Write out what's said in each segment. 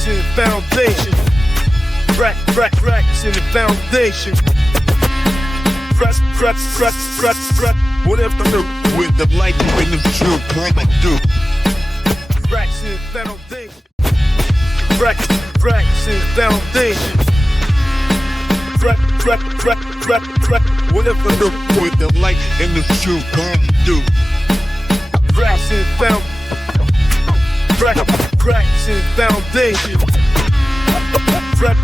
Cracks in the foundation. Cracks in the foundation. Cracks. Whatever the with the light in the true climate do. Cracks in the foundation. Cracks in the foundation. Crack. Whatever the with the light in the true climate do. Cracks in the foundation. Cracks in the foundation. Crack.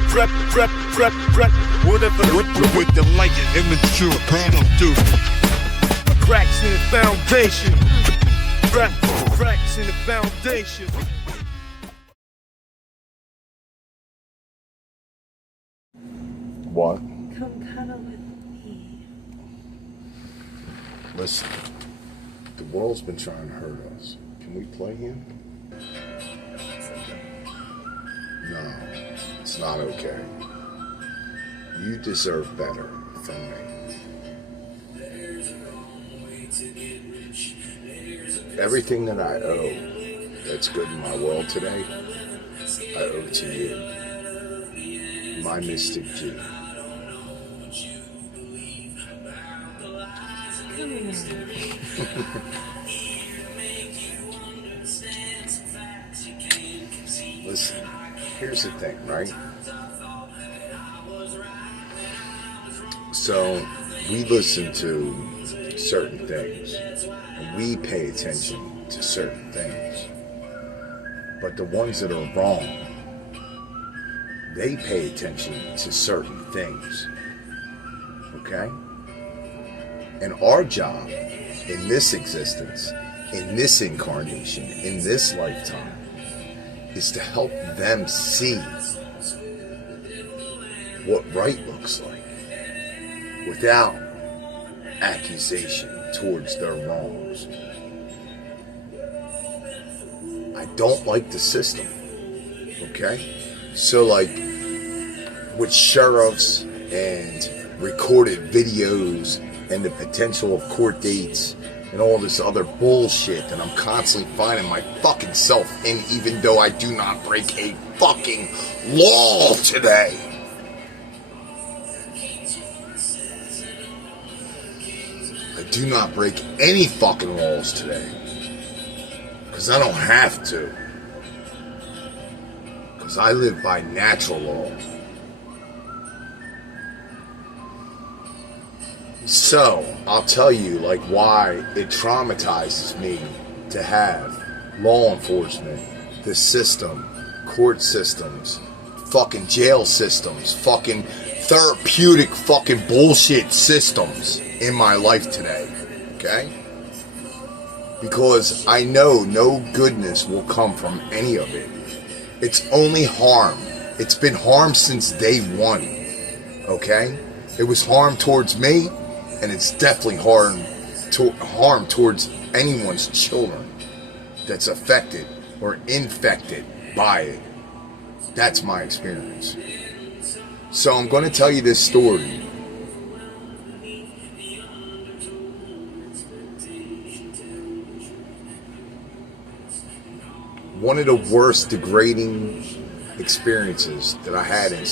Whatever with the light in the true climate do. Cracks in the foundation. Cracks in the foundation. What? Come cuddle with me. Listen, the world's been trying to hurt us. Can we play him? No, it's not okay. You deserve better from me. Everything that I owe that's good in my world today, I owe to you. My Mystic G. Listen, here's the thing, right? So, we listen to certain things, and we pay attention to certain things. But the ones that are wrong, they pay attention to certain things. Okay? And our job in this existence, in this incarnation, in this lifetime, is to help them see what right looks like without accusation towards their wrongs. I don't like the system, okay? So like with sheriffs and recorded videos and the potential of court dates and all this other bullshit that I'm constantly finding my fucking self in, even though I do not break a fucking law today. I do not break any fucking laws today. Because I don't have to. Because I live by natural law. So, I'll tell you, like, why it traumatizes me to have law enforcement, the system, court systems, fucking jail systems, fucking therapeutic fucking bullshit systems in my life today, okay? Because I know no goodness will come from any of it. It's only harm. It's been harm since day one, okay? It was harm towards me, and it's definitely harm towards anyone's children that's affected or infected by it. That's my experience. So I'm going to tell you this story. One of the worst degrading experiences that I had in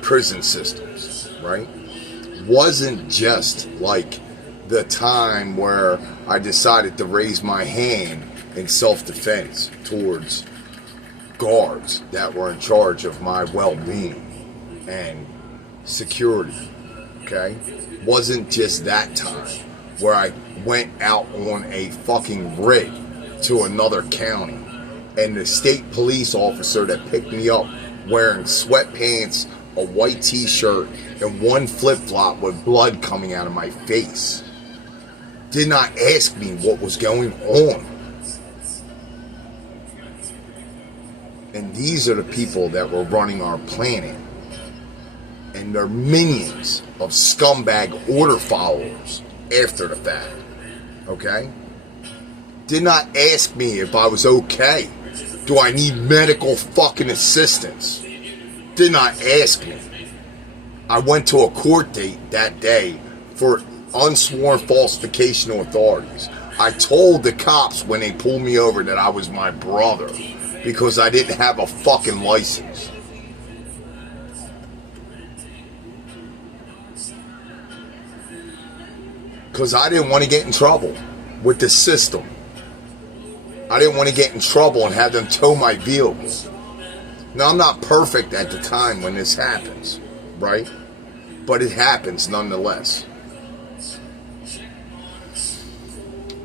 prison systems, right? Wasn't just like the time where I decided to raise my hand in self-defense towards guards that were in charge of my well-being and security, okay? Wasn't just that time where I went out on a fucking rig to another county and the state police officer that picked me up wearing sweatpants, a white t-shirt, and one flip-flop with blood coming out of my face did not ask me what was going on. And these are the people that were running our planet. And they're minions of scumbag order followers after the fact. Okay? Did not ask me if I was okay. Do I need medical fucking assistance? Did not ask me. I went to a court date that day for unsworn falsification of authorities. I told the cops when they pulled me over that I was my brother. because I didn't have a fucking license. Because I didn't want to get in trouble with the system. I didn't want to get in trouble and have them tow my vehicle. Now, I'm not perfect at the time when this happens, right? But it happens nonetheless.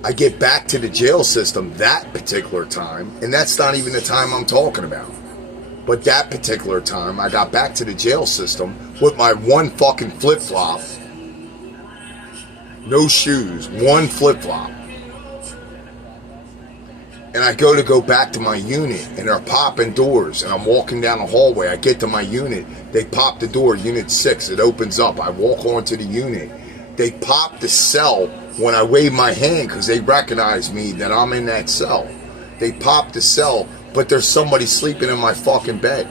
I get back to the jail system that particular time, and that's not even the time I'm talking about. But that particular time, I got back to the jail system with my one fucking flip-flop. No shoes, one flip-flop. And I go back to my unit, and they're popping doors, and I'm walking down the hallway. I get to my unit, they pop the door, unit 6, it opens up. I walk onto the unit. They pop the cell when I wave my hand because they recognize me that I'm in that cell. They pop the cell, but there's somebody sleeping in my fucking bed.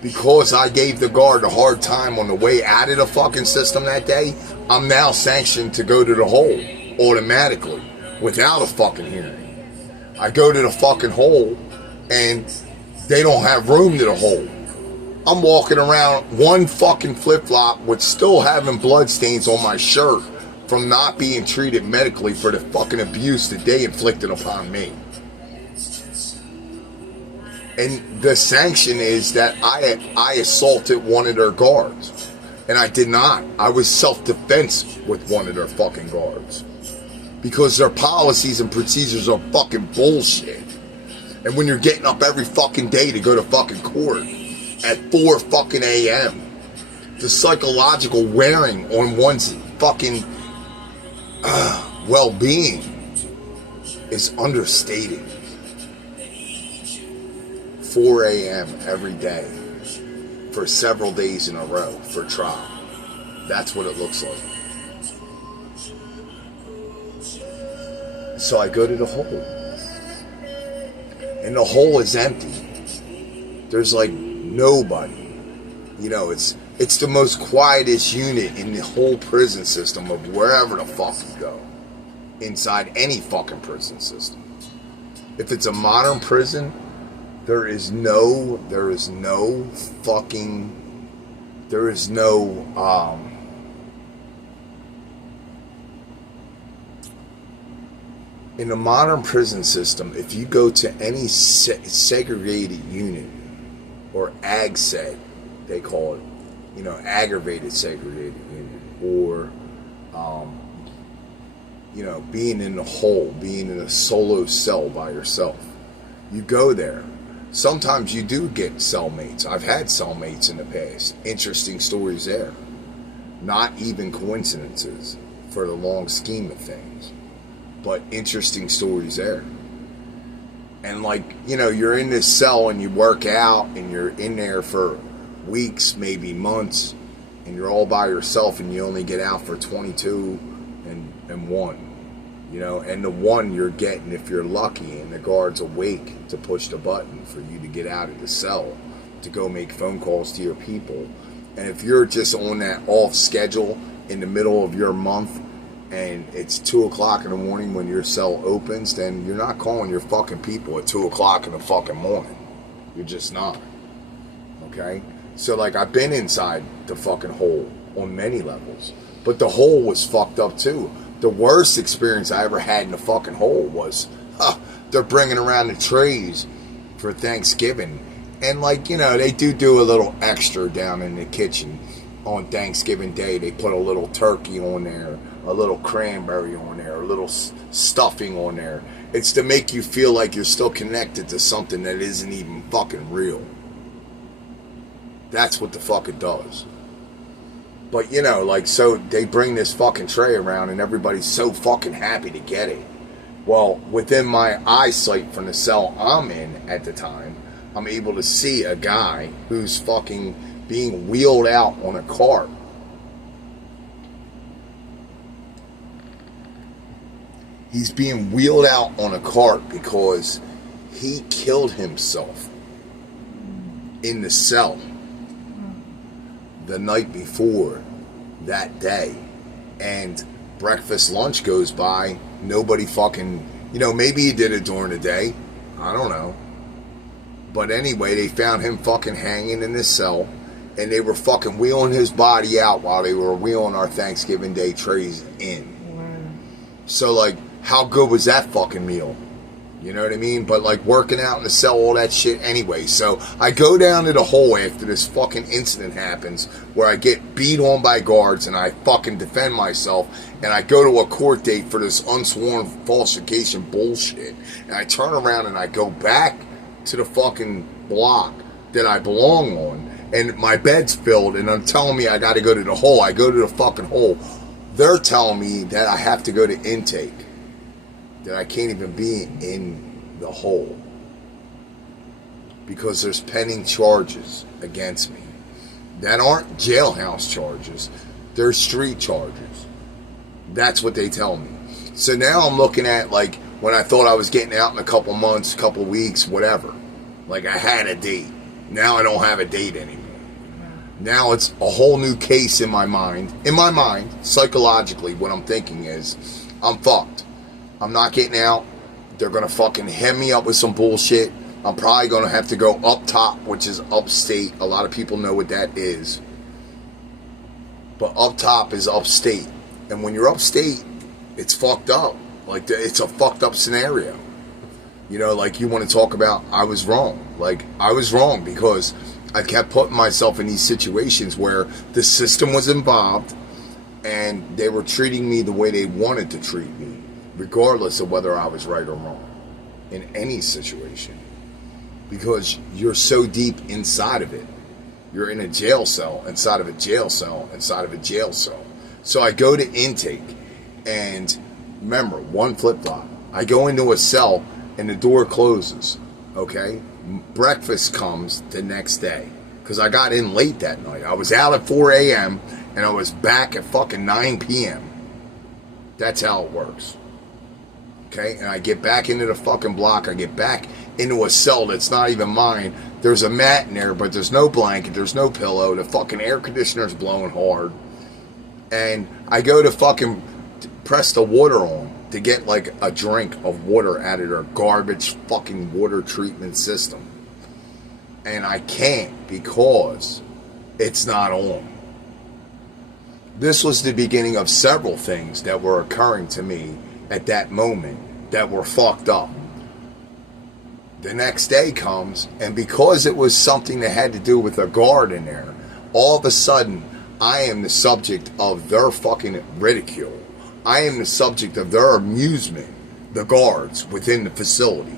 Because I gave the guard a hard time on the way out of the fucking system that day, I'm now sanctioned to go to the hole automatically without a fucking hearing. I go to the fucking hole and they don't have room to the hole. I'm walking around one fucking flip-flop with still having blood stains on my shirt from not being treated medically for the fucking abuse that they inflicted upon me. And the sanction is that I assaulted one of their guards. And I did not. I was self-defense with one of their fucking guards. Because their policies and procedures are fucking bullshit. And when you're getting up every fucking day to go to fucking court at 4 fucking a.m., the psychological wearing on one's fucking well-being is understated. 4 a.m. every day for several days in a row for trial. That's what it looks like. So I go to the hole. And the hole is empty. There's like nobody. You know, it's the most quietest unit in the whole prison system of wherever the fuck you go. Inside any fucking prison system. If it's a modern prison, there is no in a modern prison system, if you go to any segregated unit, or ag-seg, they call it, you know, aggravated segregated unit, or, you know, being in the hole, being in a solo cell by yourself. You go there. Sometimes you do get cellmates. I've had cellmates in the past. Interesting stories there. Not even coincidences for the long scheme of things. But interesting stories there. And like, you know, you're in this cell and you work out and you're in there for weeks, maybe months, and you're all by yourself and you only get out for 22 and 1. You know, and the 1 you're getting if you're lucky and the guard's awake to push the button for you to get out of the cell to go make phone calls to your people. And if you're just on that off schedule in the middle of your month and it's 2 o'clock in the morning when your cell opens, then you're not calling your fucking people at 2 o'clock in the fucking morning. You're just not. Okay? So like, I've been inside the fucking hole on many levels, but the hole was fucked up too. The worst experience I ever had in the fucking hole was, they're bringing around the trays for Thanksgiving. And like, you know, they do a little extra down in the kitchen on Thanksgiving Day. They put a little turkey on there, a little cranberry on there, a little stuffing on there. It's to make you feel like you're still connected to something that isn't even fucking real. That's what the fuck it does. But, you know, like, so they bring this fucking tray around and everybody's so fucking happy to get it. Well, within my eyesight from the cell I'm in at the time, I'm able to see a guy who's fucking being wheeled out on a cart. He's being wheeled out on a cart because he killed himself in the cell the night before that day. And breakfast, lunch goes by, nobody fucking, you know, maybe he did it during the day, I don't know, But anyway, they found him fucking hanging in his cell, and they were fucking wheeling his body out while they were wheeling our Thanksgiving Day trays in. So, like, how good was that fucking meal? You know what I mean? But, like, working out in the cell, all that shit anyway. So, I go down to the hole after this fucking incident happens, where I get beat on by guards, and I fucking defend myself, and I go to a court date for this unsworn falsification bullshit. And I turn around and I go back to the fucking block that I belong on, and my bed's filled, and I'm telling me I gotta go to the hole. I go to the fucking hole. They're telling me that I have to go to intake, that I can't even be in the hole because there's pending charges against me that aren't jailhouse charges, they're street charges. That's what they tell me. So now I'm looking at, like, when I thought I was getting out in a couple months, couple weeks, whatever, like I had a date. Now I don't have a date anymore. Now it's a whole new case in my mind. In my mind, psychologically, what I'm thinking is, I'm fucked. I'm not getting out. They're going to fucking hem me up with some bullshit. I'm probably going to have to go up top, which is upstate. A lot of people know what that is. But up top is upstate. And when you're upstate, it's fucked up. Like, it's a fucked up scenario. You know, like, you want to talk about, I was wrong. Like, I was wrong because I kept putting myself in these situations where the system was involved and they were treating me the way they wanted to treat me, regardless of whether I was right or wrong in any situation. Because you're so deep inside of it. You're in a jail cell, inside of a jail cell, inside of a jail cell. So I go to intake, and remember, one flip-flop. I go into a cell, and the door closes, okay? Breakfast comes the next day, because I got in late that night. I was out at 4 a.m., and I was back at fucking 9 p.m. That's how it works. Okay, and I get back into the fucking block. I get back into a cell that's not even mine. There's a mat in there, but there's no blanket. There's no pillow. The fucking air conditioner's blowing hard. And I go to fucking press the water on to get like a drink of water out of their garbage fucking water treatment system. And I can't because it's not on. This was the beginning of several things that were occurring to me at that moment that were fucked up. The next day comes, and because it was something that had to do with a guard in there, all of a sudden, I am the subject of their fucking ridicule. I am the subject of their amusement, the guards within the facility.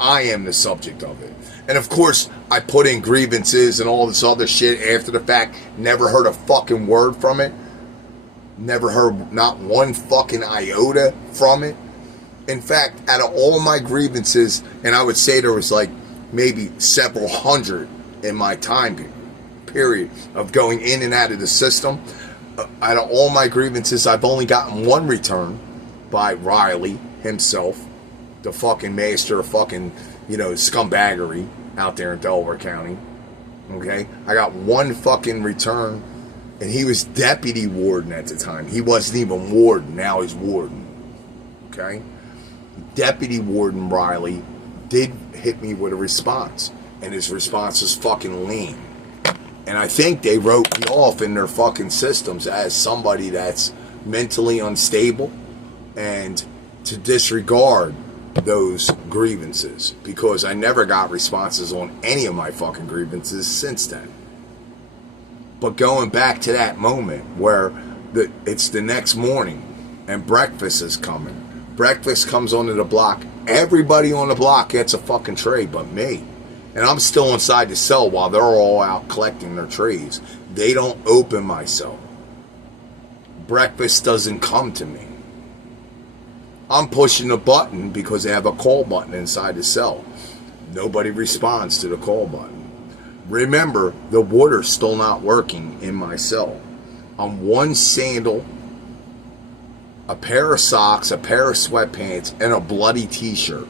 I am the subject of it. And of course, I put in grievances and all this other shit after the fact, never heard a fucking word from it. Never heard not one fucking iota from it. In fact, out of all my grievances, and I would say there was like maybe several hundred in my time period of going in and out of the system, out of all my grievances, I've only gotten one return by Riley himself, the fucking master of fucking, you know, scumbaggery out there in Delaware County. Okay? I got one fucking return. And he was deputy warden at the time. He wasn't even warden. Now he's warden. Okay? Deputy warden Riley did hit me with a response. And his response was fucking lame. And I think they wrote me off in their fucking systems as somebody that's mentally unstable and to disregard those grievances. Because I never got responses on any of my fucking grievances since then. But going back to that moment where it's the next morning and breakfast is coming. Breakfast comes onto the block. Everybody on the block gets a fucking tray but me. And I'm still inside the cell while they're all out collecting their trays. They don't open my cell. Breakfast doesn't come to me. I'm pushing the button because they have a call button inside the cell. Nobody responds to the call button. Remember, the water's still not working in my cell. I'm one sandal, a pair of socks, a pair of sweatpants, and a bloody t-shirt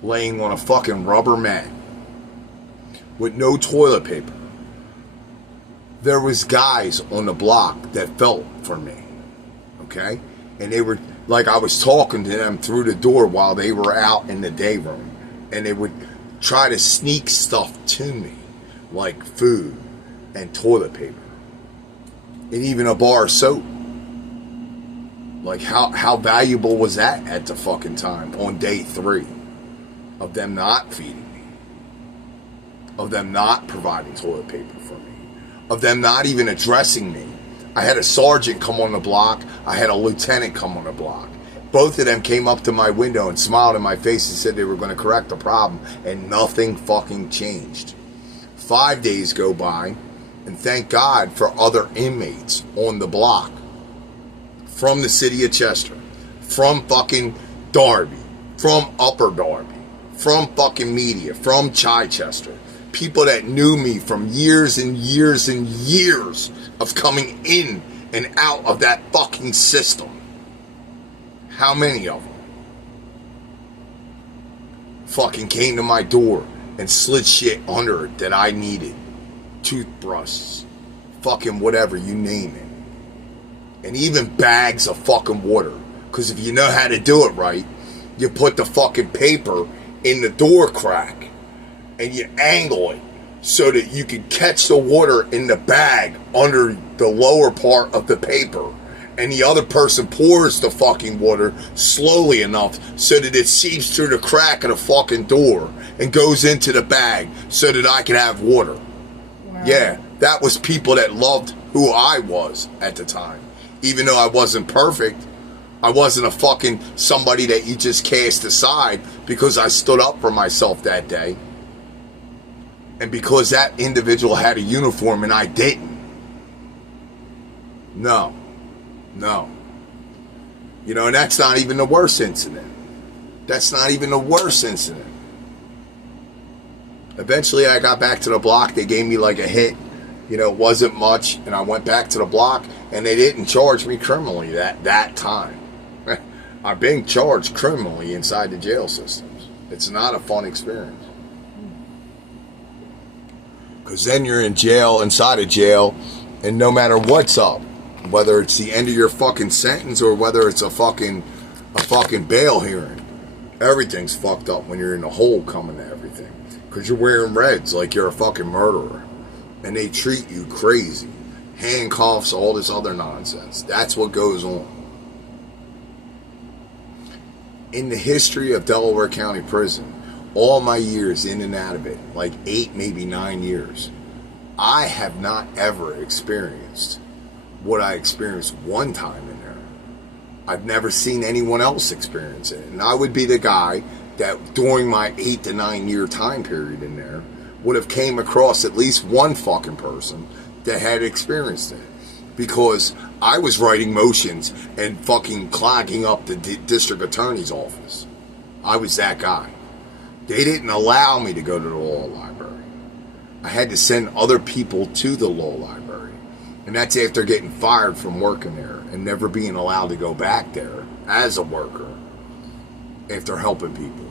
laying on a fucking rubber mat with no toilet paper. There was guys on the block that felt for me, okay? And they were, like, I was talking to them through the door while they were out in the day room. And they would try to sneak stuff to me, like food and toilet paper, and even a bar of soap. Like, how valuable was that at the fucking time on day 3 of them not feeding me, of them not providing toilet paper for me, of them not even addressing me? I had a sergeant come on the block. I had a lieutenant come on the block. Both of them came up to my window and smiled in my face and said they were going to correct the problem, and nothing fucking changed. 5 days go by, and thank God for other inmates on the block from the city of Chester, from fucking Darby, from Upper Darby, from fucking Media, from Chichester. People that knew me from years and years and years of coming in and out of that fucking system. How many of them fucking came to my door and slid shit under it that I needed? Toothbrushes, fucking whatever, you name it. And even bags of fucking water. Because if you know how to do it right, you put the fucking paper in the door crack and you angle it so that you can catch the water in the bag under the lower part of the paper. And the other person pours the fucking water slowly enough so that it seeps through the crack of the fucking door and goes into the bag so that I can have water. Wow. Yeah, that was people that loved who I was at the time. Even though I wasn't perfect, I wasn't a fucking somebody that you just cast aside because I stood up for myself that day. And because that individual had a uniform and I didn't. No. You know, and that's not even the worst incident. That's not even the worst incident. Eventually I got back to the block. They gave me like a hit. You know, it wasn't much. And I went back to the block and they didn't charge me criminally that time. I've been charged criminally inside the jail systems. It's not a fun experience. Because then you're in jail, inside of jail, and no matter what's up, whether it's the end of your fucking sentence or whether it's a fucking bail hearing, everything's fucked up when you're in the hole coming to everything. Because you're wearing reds like you're a fucking murderer. And they treat you crazy. Handcuffs, all this other nonsense. That's what goes on. In the history of Delaware County Prison, all my years in and out of it, like 8, maybe 9 years, I have not ever experienced what I experienced one time in there. I've never seen anyone else experience it. And I would be the guy that during my 8 to 9 year time period in there would have came across at least one fucking person that had experienced it. Because I was writing motions and fucking clogging up the district attorney's office. I was that guy. They didn't allow me to go to the law library. I had to send other people to the law library. And that's after getting fired from working there and never being allowed to go back there as a worker after helping people.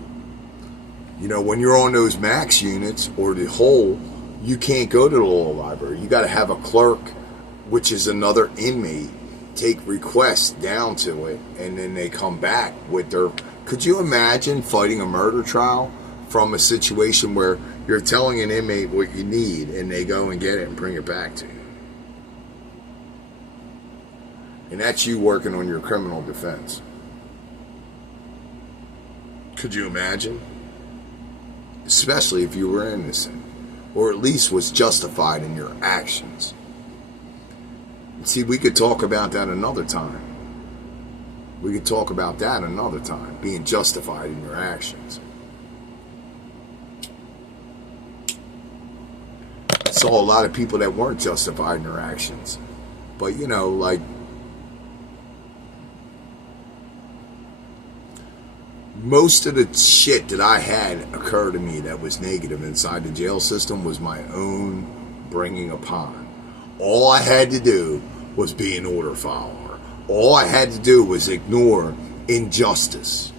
You know, when you're on those max units or the whole, you can't go to the law library. You got to have a clerk, which is another inmate, take requests down to it, and then they come back with their... Could you imagine fighting a murder trial from a situation where you're telling an inmate what you need and they go and get it and bring it back to you? And that's you working on your criminal defense. Could you imagine? Especially if you were innocent, or at least was justified in your actions. See, we could talk about that another time. We could talk about that another time, being justified in your actions. I saw a lot of people that weren't justified in their actions. But, you know, like, most of the shit that I had occur to me that was negative inside the jail system was my own bringing upon. All I had to do was be an order follower. All I had to do was ignore injustice.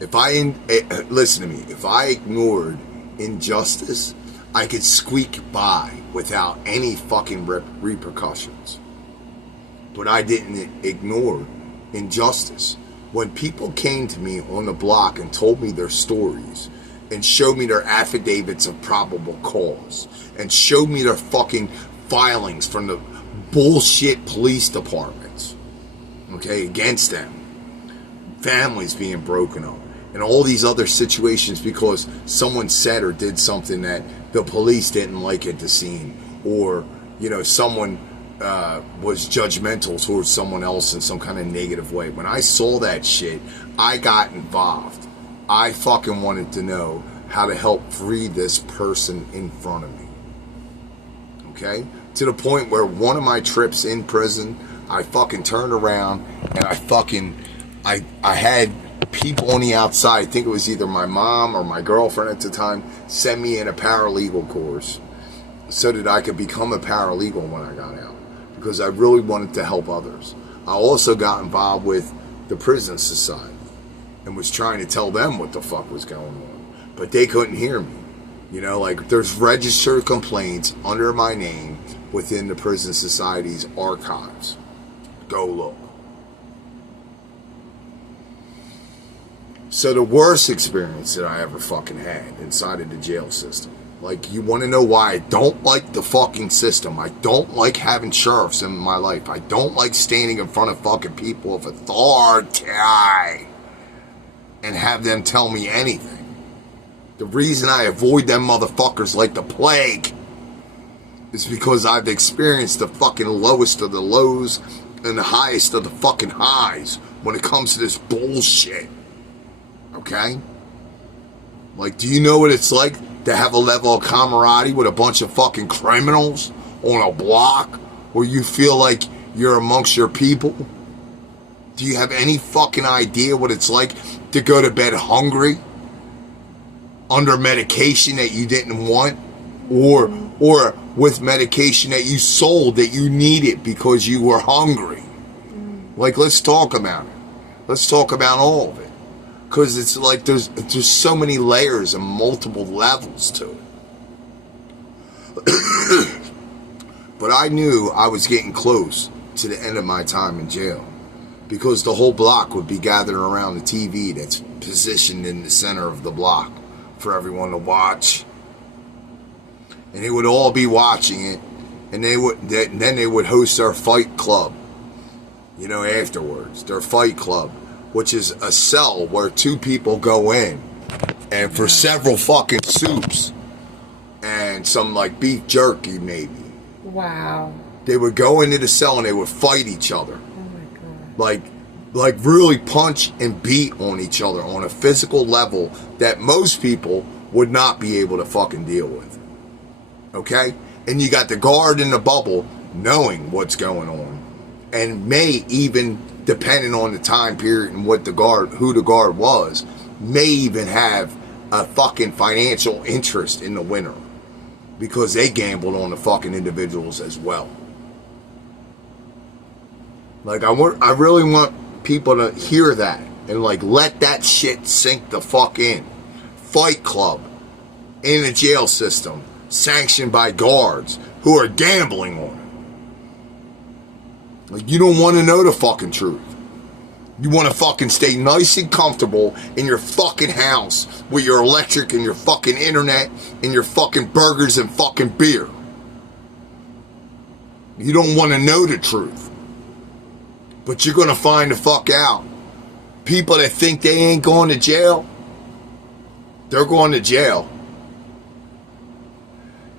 Listen to me, if I ignored injustice, I could squeak by without any fucking repercussions. But I didn't ignore injustice. When people came to me on the block and told me their stories, and show me their affidavits of probable cause and show me their fucking filings from the bullshit police departments, okay, against them, families being broken up, and all these other situations because someone said or did something that the police didn't like at the scene, or, you know, someone was judgmental towards someone else in some kind of negative way. When I saw that shit, I got involved. I fucking wanted to know how to help free this person in front of me. Okay? To the point where one of my trips in prison, I fucking turned around and I had people on the outside, I think it was either my mom or my girlfriend at the time, send me in a paralegal course so that I could become a paralegal when I got out, because I really wanted to help others. I also got involved with the prison society and was trying to tell them what the fuck was going on, but they couldn't hear me. You know, like, there's registered complaints under my name within the prison society's archives. Go look. So the worst experience that I ever fucking had inside of the jail system. Like, you want to know why I don't like the fucking system? I don't like having sheriffs in my life. I don't like standing in front of fucking people of authority and have them tell me anything. The reason I avoid them motherfuckers like the plague is because I've experienced the fucking lowest of the lows and the highest of the fucking highs when it comes to this bullshit. Okay? Like, do you know what it's like to have a level of camaraderie with a bunch of fucking criminals on a block where you feel like you're amongst your people? Do you have any fucking idea what it's like to go to bed hungry, under medication that you didn't want, or with medication that you sold that you needed because you were hungry? Like, let's talk about it. Let's talk about all of it. Because it's like there's so many layers and multiple levels to it. But I knew I was getting close to the end of my time in jail, because the whole block would be gathered around the TV that's positioned in the center of the block for everyone to watch. And they would all be watching it, and then they would host their fight club, you know, afterwards. Their fight club, which is a cell where two people go in, and for several fucking soups and some like beef jerky maybe. Wow. They would go into the cell and they would fight each other. Oh my God. Like really punch and beat on each other on a physical level that most people would not be able to fucking deal with. Okay? And you got the guard in the bubble knowing what's going on, and may even, depending on the time period and what who the guard was, may even have a fucking financial interest in the winner, because they gambled on the fucking individuals as well. Like, I really want people to hear that and like let that shit sink the fuck in. Fight club in the jail system, sanctioned by guards who are gambling on it. Like, you don't want to know the fucking truth. You want to fucking stay nice and comfortable in your fucking house with your electric and your fucking internet and your fucking burgers and fucking beer. You don't want to know the truth. But you're going to find the fuck out. People that think they ain't going to jail, they're going to jail.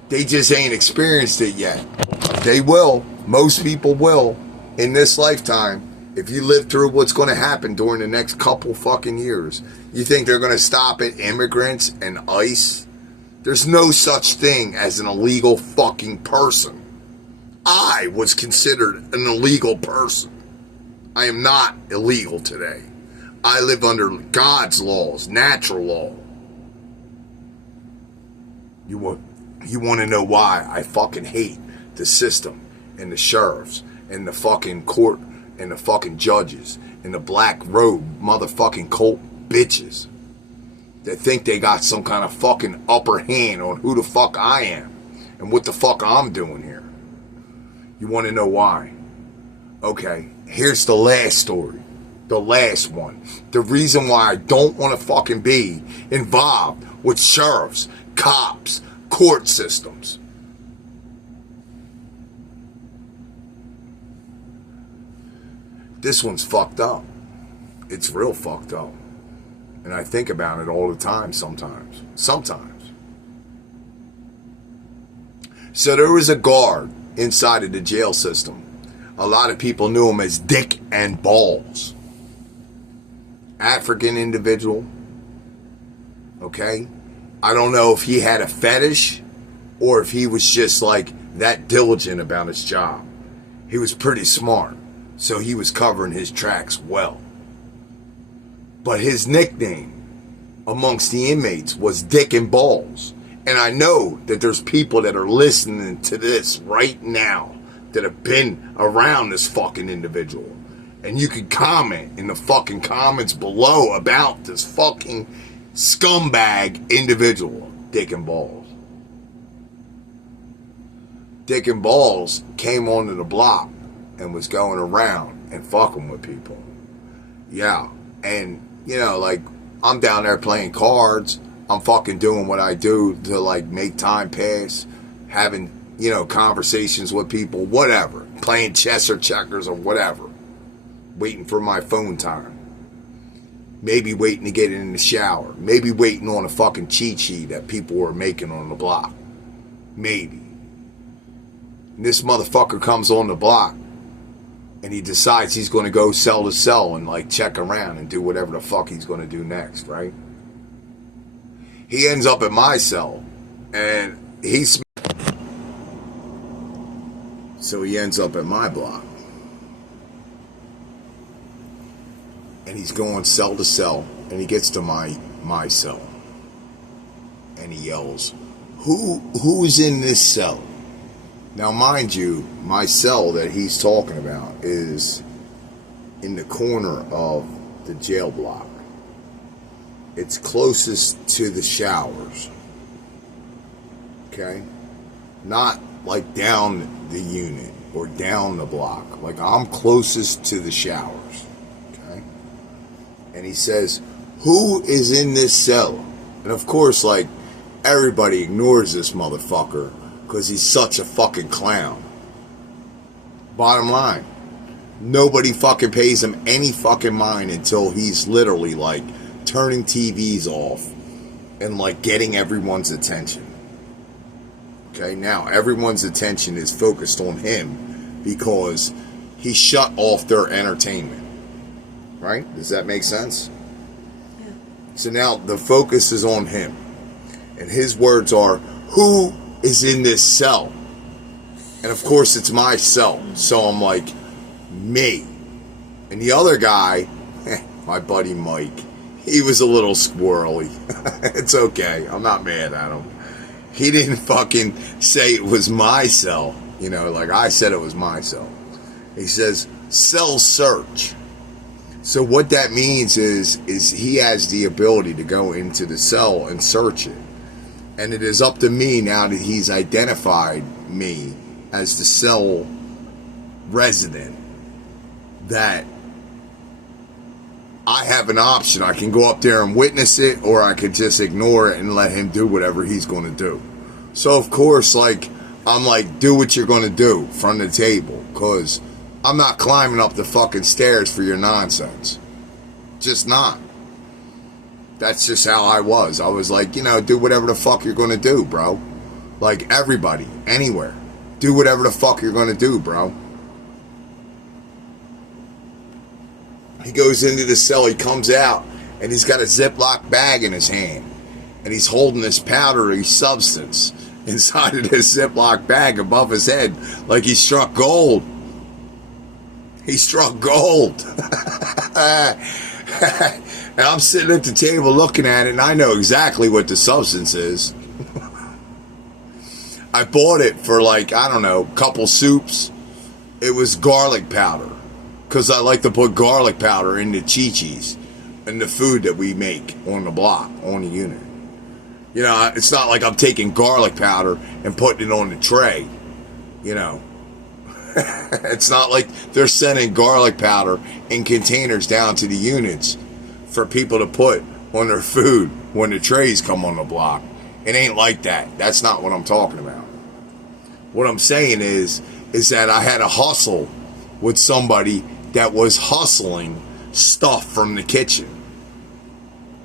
They just ain't experienced it yet. They will. Most people will in this lifetime. If you live through what's going to happen during the next couple fucking years, you think they're going to stop at immigrants and ICE? There's no such thing as an illegal fucking person. I was considered an illegal person. I am not illegal today. I live under God's laws, natural law. You want to know why I fucking hate the system and the sheriffs and the fucking court and the fucking judges and the black robe motherfucking cult bitches that think they got some kind of fucking upper hand on who the fuck I am and what the fuck I'm doing here. You want to know why? Okay, here's the last story. The last one. The reason why I don't want to fucking be involved with sheriffs, cops, court systems. This one's fucked up. It's real fucked up. And I think about it all the time sometimes. So there was a guard inside of the jail system. A lot of people knew him as Dick and Balls. African individual. Okay? I don't know if he had a fetish or if he was just like that diligent about his job. He was pretty smart, so he was covering his tracks well. But his nickname amongst the inmates was Dick and Balls. And I know that there's people that are listening to this right now that have been around this fucking individual. And you can comment in the fucking comments below about this fucking scumbag individual, Dick and Balls. Dick and Balls came onto the block and was going around and fucking with people. Yeah. And, you know, like, I'm down there playing cards. I'm fucking doing what I do to, like, make time pass. Having, you know, conversations with people, whatever. Playing chess or checkers or whatever. Waiting for my phone time. Maybe waiting to get in the shower. Maybe waiting on a fucking cheat sheet that people were making on the block. Maybe. And this motherfucker comes on the block and he decides he's going to go cell to cell and like check around and do whatever the fuck he's going to do next, right? He ends up at my cell and so he ends up at my block. And he's going cell to cell, and he gets to my cell. And he yells, who's in this cell? Now, mind you, my cell that he's talking about is in the corner of the jail block. It's closest to the showers. Okay? Not like down the unit or down the block. Like, I'm closest to the showers. Okay? And he says, who is in this cell? And of course, like, everybody ignores this motherfucker because he's such a fucking clown. Bottom line, nobody fucking pays him any fucking mind until he's literally like turning TVs off and like getting everyone's attention. Okay, now everyone's attention is focused on him because he shut off their entertainment. Right? Does that make sense? Yeah. So now the focus is on him. And his words are, who is in this cell? And of course it's my cell. So I'm like, me. And the other guy, my buddy Mike, he was a little squirrely. It's okay. I'm not mad at him. He didn't fucking say it was my cell. You know, like I said it was my cell. He says, cell search. So what that means is he has the ability to go into the cell and search it. And it is up to me now that he's identified me as the cell resident that I have an option. I can go up there and witness it, or I could just ignore it and let him do whatever he's going to do. So, of course, like, I'm like, do what you're going to do from the table, because I'm not climbing up the fucking stairs for your nonsense. Just not. That's just how I was. I was like, you know, do whatever the fuck you're going to do, bro. Like, everybody, anywhere. Do whatever the fuck you're going to do, bro. He goes into the cell, he comes out, and he's got a Ziploc bag in his hand. And he's holding this powdery substance inside of this Ziploc bag above his head like he struck gold. He struck gold. And I'm sitting at the table looking at it, and I know exactly what the substance is. I bought it for like, I don't know, a couple soups. It was garlic powder. Because I like to put garlic powder in the chi-chis and the food that we make on the block, on the unit. You know, it's not like I'm taking garlic powder and putting it on the tray. You know. It's not like they're sending garlic powder in containers down to the units for people to put on their food. when the trays come on the block. It ain't like that. That's not what I'm talking about. What I'm saying is that I had a hustle with somebody that was hustling stuff from the kitchen.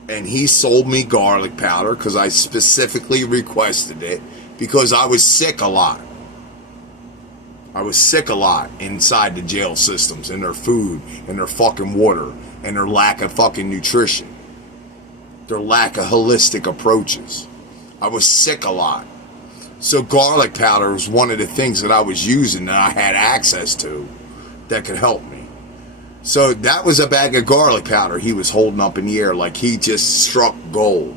And he sold me garlic powder because I specifically requested it because I was sick a lot. I was sick a lot inside the jail systems and their food and their fucking water and their lack of fucking nutrition. Their lack of holistic approaches. I was sick a lot. So garlic powder was one of the things that I was using that I had access to that could help me. So that was a bag of garlic powder he was holding up in the air like he just struck gold.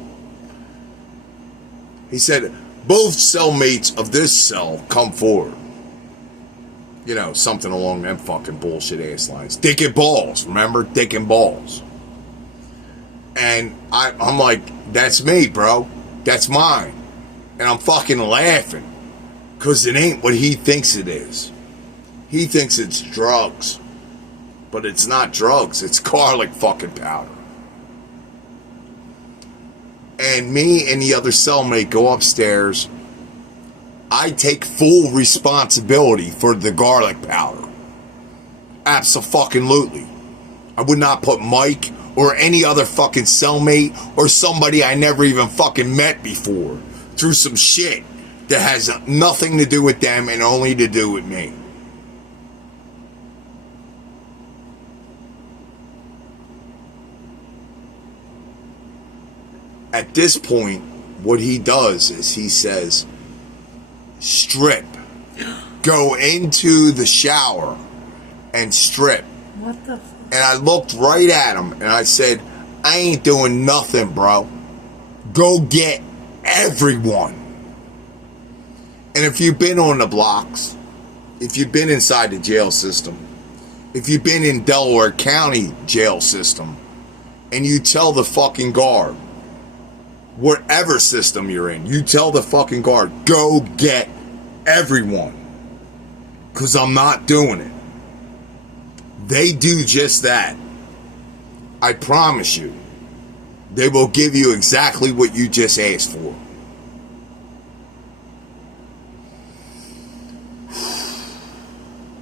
He said, both cellmates of this cell come forward. You know, something along them fucking bullshit ass lines. Dick and balls, remember? Dick and balls. And I'm like, that's me, bro. That's mine. And I'm fucking laughing. Because it ain't what he thinks it is. He thinks it's drugs. But it's not drugs. It's garlic fucking powder. And me and the other cellmate go upstairs. I take full responsibility for the garlic powder. Abso-fucking-lutely. I would not put Mike or any other fucking cellmate or somebody I never even fucking met before through some shit that has nothing to do with them and only to do with me. At this point, what he does is he says, strip. Go into the shower and strip. What the fuck? And I looked right at him and I said, I ain't doing nothing, bro. Go get everyone. And if you've been on the blocks, if you've been inside the jail system, if you've been in Delaware County jail system, and you tell the fucking guard, whatever system you're in, you tell the fucking guard, go get everyone. Because I'm not doing it. They do just that. I promise you. They will give you exactly what you just asked for.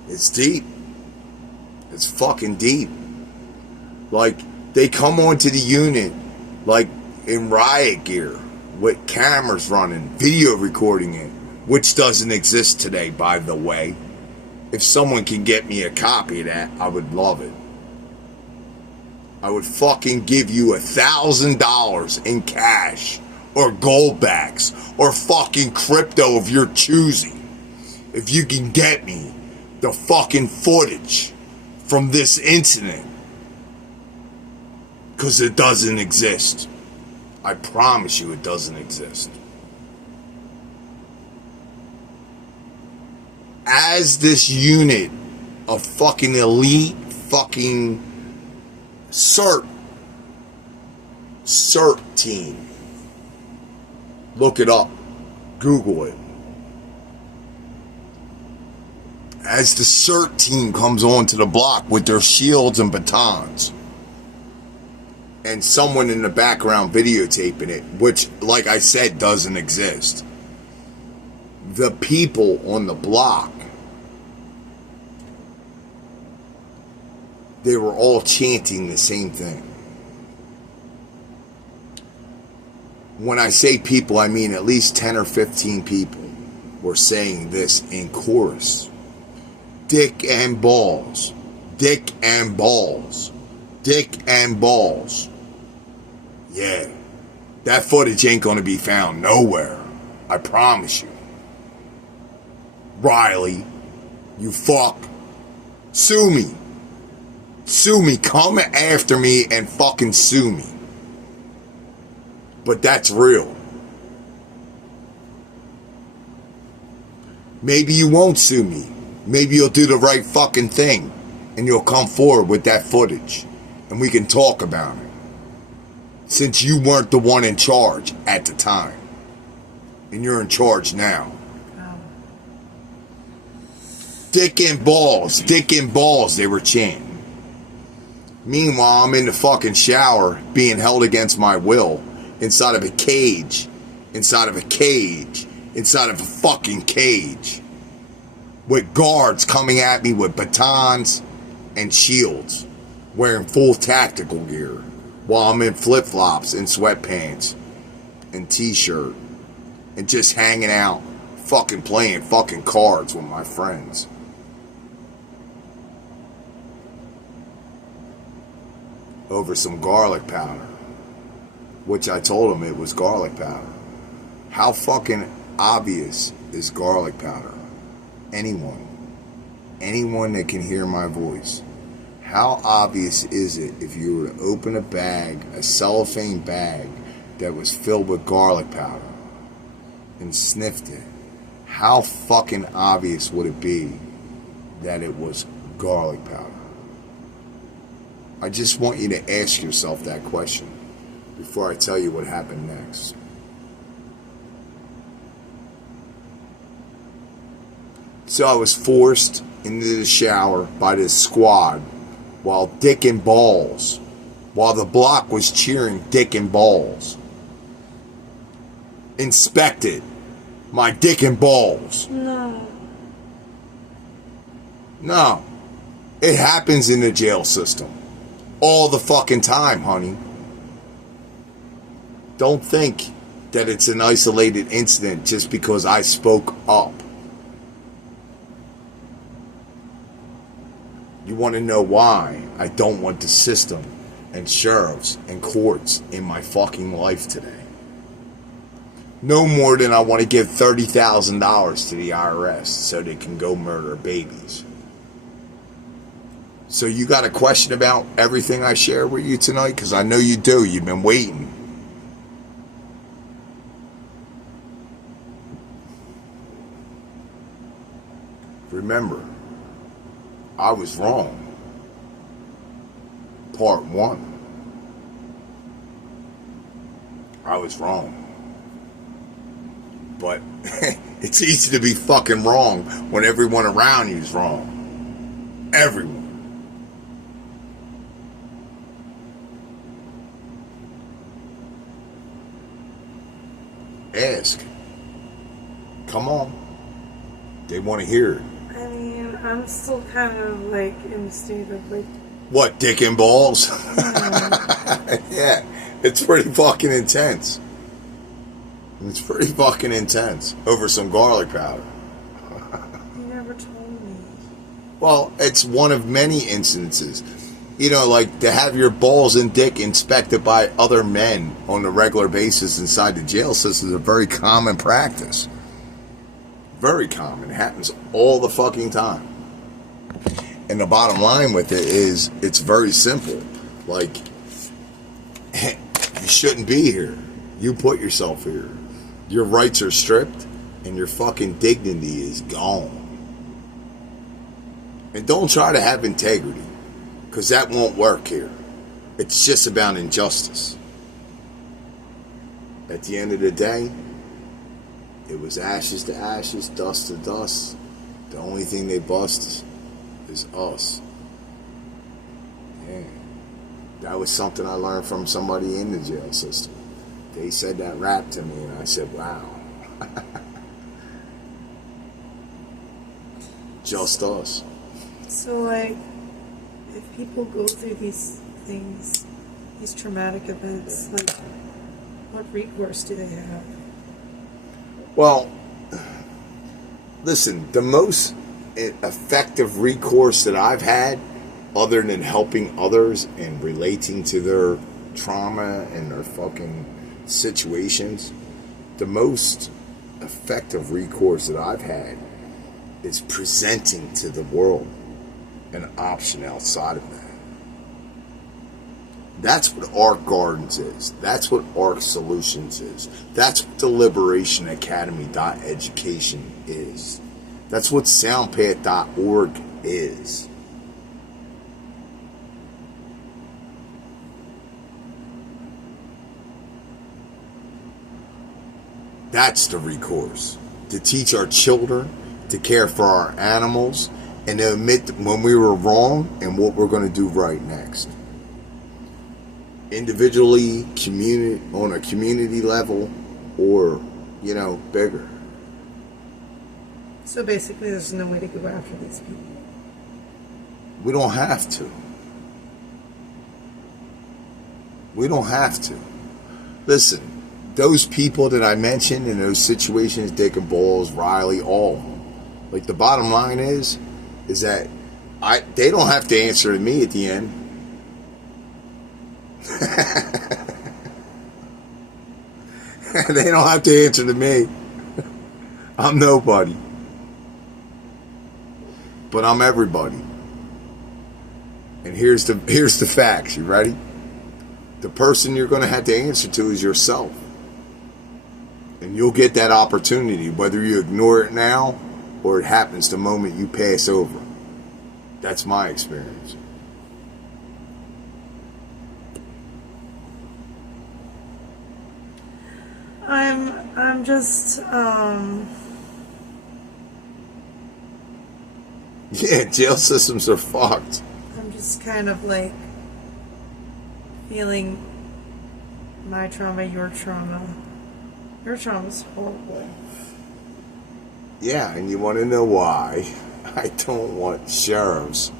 It's deep. It's fucking deep. Like, they come onto the unit, like, in riot gear, with cameras running, video recording it, which doesn't exist today, by the way. If someone can get me a copy of that, I would love it. I would fucking give you $1,000 in cash, or gold backs, or fucking crypto of your choosing, if you can get me the fucking footage from this incident. Because it doesn't exist. I promise you it doesn't exist. As this unit of fucking elite fucking CERT team, look it up, Google it. As the CERT team comes onto the block with their shields and batons, and someone in the background videotaping it, which, like I said, doesn't exist. The people on the block, they were all chanting the same thing. When I say people, I mean at least 10 or 15 people were saying this in chorus. Dick and balls. Dick and balls. Dick and balls. Yeah, that footage ain't gonna be found nowhere. I promise you. Riley, you fuck. Sue me. Sue me. Come after me and fucking sue me. But that's real. Maybe you won't sue me. Maybe you'll do the right fucking thing and you'll come forward with that footage and we can talk about it. Since you weren't the one in charge at the time. And you're in charge now. Oh. Dick and balls, they were chanting. Meanwhile, I'm in the fucking shower being held against my will. inside of a cage, inside of a cage, inside of a fucking cage, with guards coming at me with batons and shields, wearing full tactical gear, while I'm in flip-flops and sweatpants and t-shirt and just hanging out, fucking playing fucking cards with my friends. Over some garlic powder, which I told him it was garlic powder. How fucking obvious is garlic powder? Anyone that can hear my voice, how obvious is it if you were to open a bag, a cellophane bag that was filled with garlic powder and sniffed it? How fucking obvious would it be that it was garlic powder? I just want you to ask yourself that question before I tell you what happened next. So I was forced into the shower by this squad while dick and balls, while the block was cheering dick and balls. Inspected my dick and balls. No. No. It happens in the jail system. All the fucking time, honey. Don't think that it's an isolated incident just because I spoke up. You want to know why I don't want the system and sheriffs and courts in my fucking life today? No more than I want to give $30,000 to the IRS so they can go murder babies. So you got a question about everything I share with you tonight? Because I know you do. You've been waiting. Remember, I was wrong. Part 1. I was wrong. But it's easy to be fucking wrong when everyone around you is wrong. Everyone. Ask. Come on. They want to hear it. I mean, I'm still kind of like in a state of like. What, dick and balls? Yeah. Yeah, it's pretty fucking intense. It's pretty fucking intense over some garlic powder. You never told me. Well, it's one of many instances. You know, like to have your balls and dick inspected by other men on a regular basis inside the jail system is a very common practice. Very common. It happens all the fucking time. And the bottom line with it is, it's very simple. Like, you shouldn't be here. You put yourself here. Your rights are stripped, and your fucking dignity is gone. And don't try to have integrity, because that won't work here. It's just about injustice. At the end of the day, it was ashes to ashes, dust to dust. The only thing they bust is us. Yeah. That was something I learned from somebody in the jail system. They said that rap to me, and I said, wow. Just us. So, like, if people go through these things, these traumatic events, like, what recourse do they have? Well, listen, the most effective recourse that I've had, other than helping others and relating to their trauma and their fucking situations, the most effective recourse that I've had is presenting to the world an option outside of that. That's what Arc Gardens is. That's what Arc Solutions is. That's what the Liberation Academy.education is. That's what soundpath.org is. That's the recourse. To teach our children, to care for our animals, and to admit when we were wrong and what we're going to do right next. individually, on a community level, or, you know, bigger. So basically, there's no way to go after these people. We don't have to. We don't have to. Listen, those people that I mentioned in those situations, Dick and Balls, Riley, all of them, like, the bottom line is that they don't have to answer to me at the end. They don't have to answer to me. I'm nobody. But I'm everybody. And here's the facts. You ready? The person you're going to have to answer to is yourself. And you'll get that opportunity, whether you ignore it now or it happens the moment you pass over. That's my experience. I'm just Yeah, jail systems are fucked. I'm just kind of like feeling my trauma, your trauma. Your trauma's horrible. Yeah, and you want to know why? I don't want sheriffs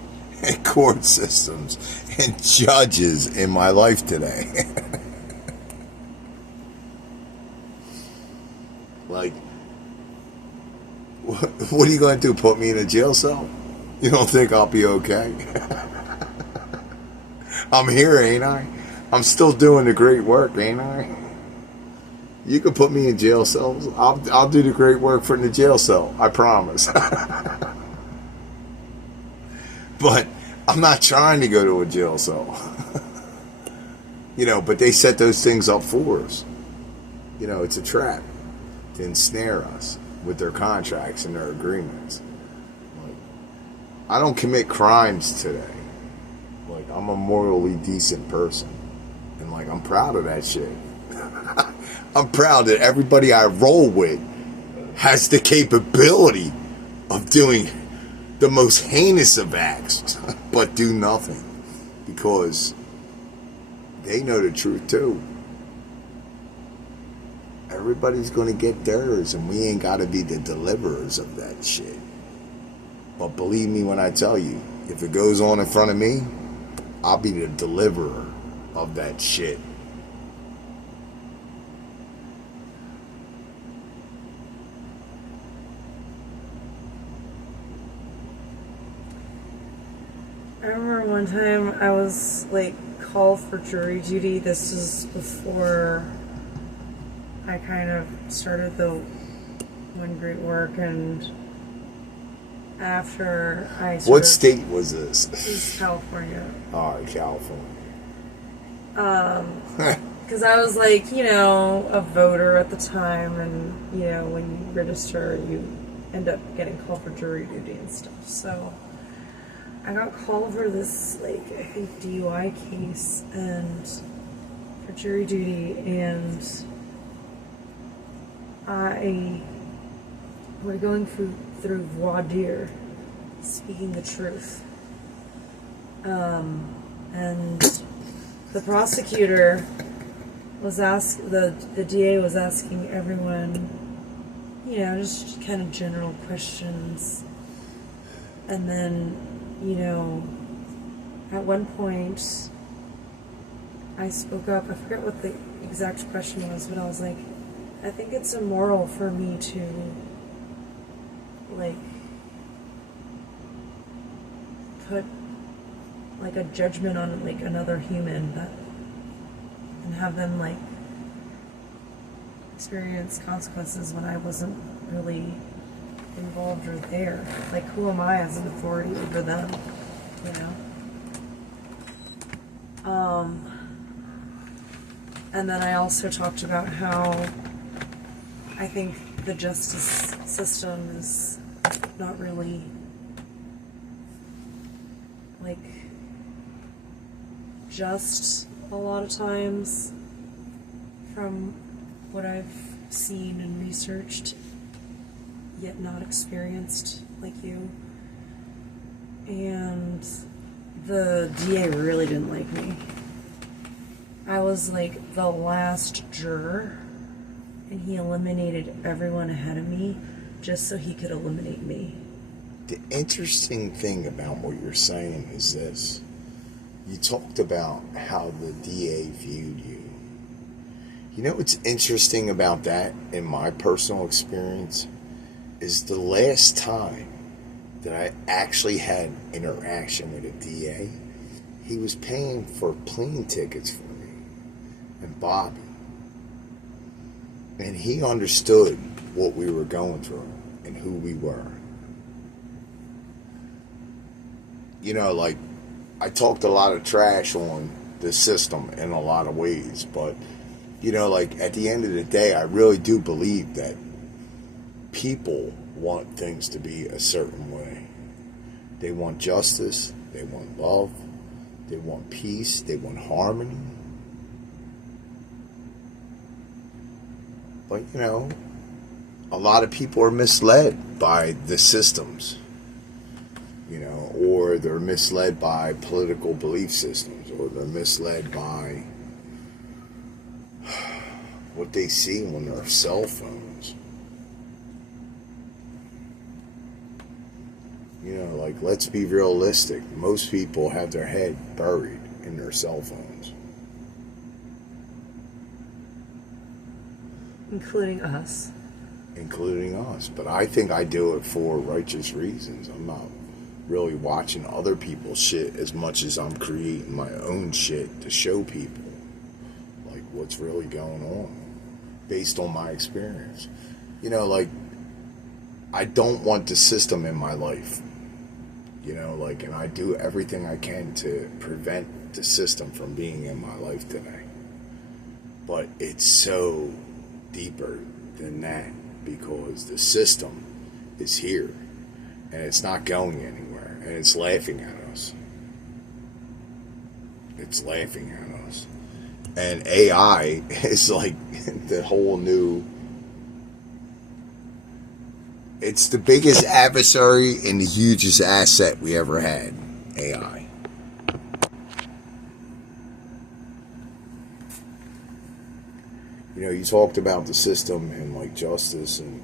and court systems and judges in my life today. Like, what are you going to do? Put me in a jail cell? You don't think I'll be okay? I'm here, ain't I? I'm still doing the great work, ain't I? You can put me in jail cells. I'll do the great work from the jail cell. I promise. But I'm not trying to go to a jail cell. You know, but they set those things up for us. You know, it's a trap to ensnare us with their contracts and their agreements. Like, I don't commit crimes today. Like, I'm a morally decent person. And, like, I'm proud of that shit. I'm proud that everybody I roll with has the capability of doing the most heinous of acts, but do nothing. Because they know the truth, too. Everybody's going to get theirs, and we ain't got to be the deliverers of that shit. But believe me when I tell you, if it goes on in front of me, I'll be the deliverer of that shit. I remember one time I was like called for jury duty. This was before I kind of started the One Great Work, and after I started, What state was this? This is California. All right, California. Because I was like, you know, a voter at the time, and you know, when you register, you end up getting called for jury duty and stuff. So I got called for this, like, I think DUI case and for jury duty, and we're going through voir dire, speaking the truth. And the prosecutor was the DA was asking everyone, you know, just kind of general questions. And then, you know, at one point, I spoke up. I forget what the exact question was, but I was like, I think it's immoral for me to, like, put, like, a judgment on, like, another human and have them, like, experience consequences when I wasn't really involved or there. Like, who am I as an authority over them, you know? And then I also talked about how I think the justice system is not really, like, just a lot of times from what I've seen and researched, yet not experienced like you. And the DA really didn't like me. I was like the last juror, and he eliminated everyone ahead of me just so he could eliminate me. The interesting thing about what you're saying is this. You talked about how the DA viewed you. You know what's interesting about that, in my personal experience, is the last time that I actually had interaction with a DA, he was paying for plane tickets for me and Bobby. And he understood what we were going through and who we were. You know, like, I talked a lot of trash on the system in a lot of ways, but, you know, like, at the end of the day, I really do believe that people want things to be a certain way. They want justice, they want love, they want peace, they want harmony. But, you know, a lot of people are misled by the systems, you know, or they're misled by political belief systems, or they're misled by what they see on their cell phones. You know, like, let's be realistic. Most people have their head buried in their cell phones. Including us. Including us. But I think I do it for righteous reasons. I'm not really watching other people's shit as much as I'm creating my own shit to show people, like, what's really going on based on my experience. You know, like, I don't want the system in my life. You know, like, and I do everything I can to prevent the system from being in my life today. But it's so deeper than that, because the system is here and it's not going anywhere, and it's laughing at us. It's laughing at us. And AI is like the whole new... It's the biggest adversary and the hugest asset we ever had, AI. You know, you talked about the system and, like, justice, and,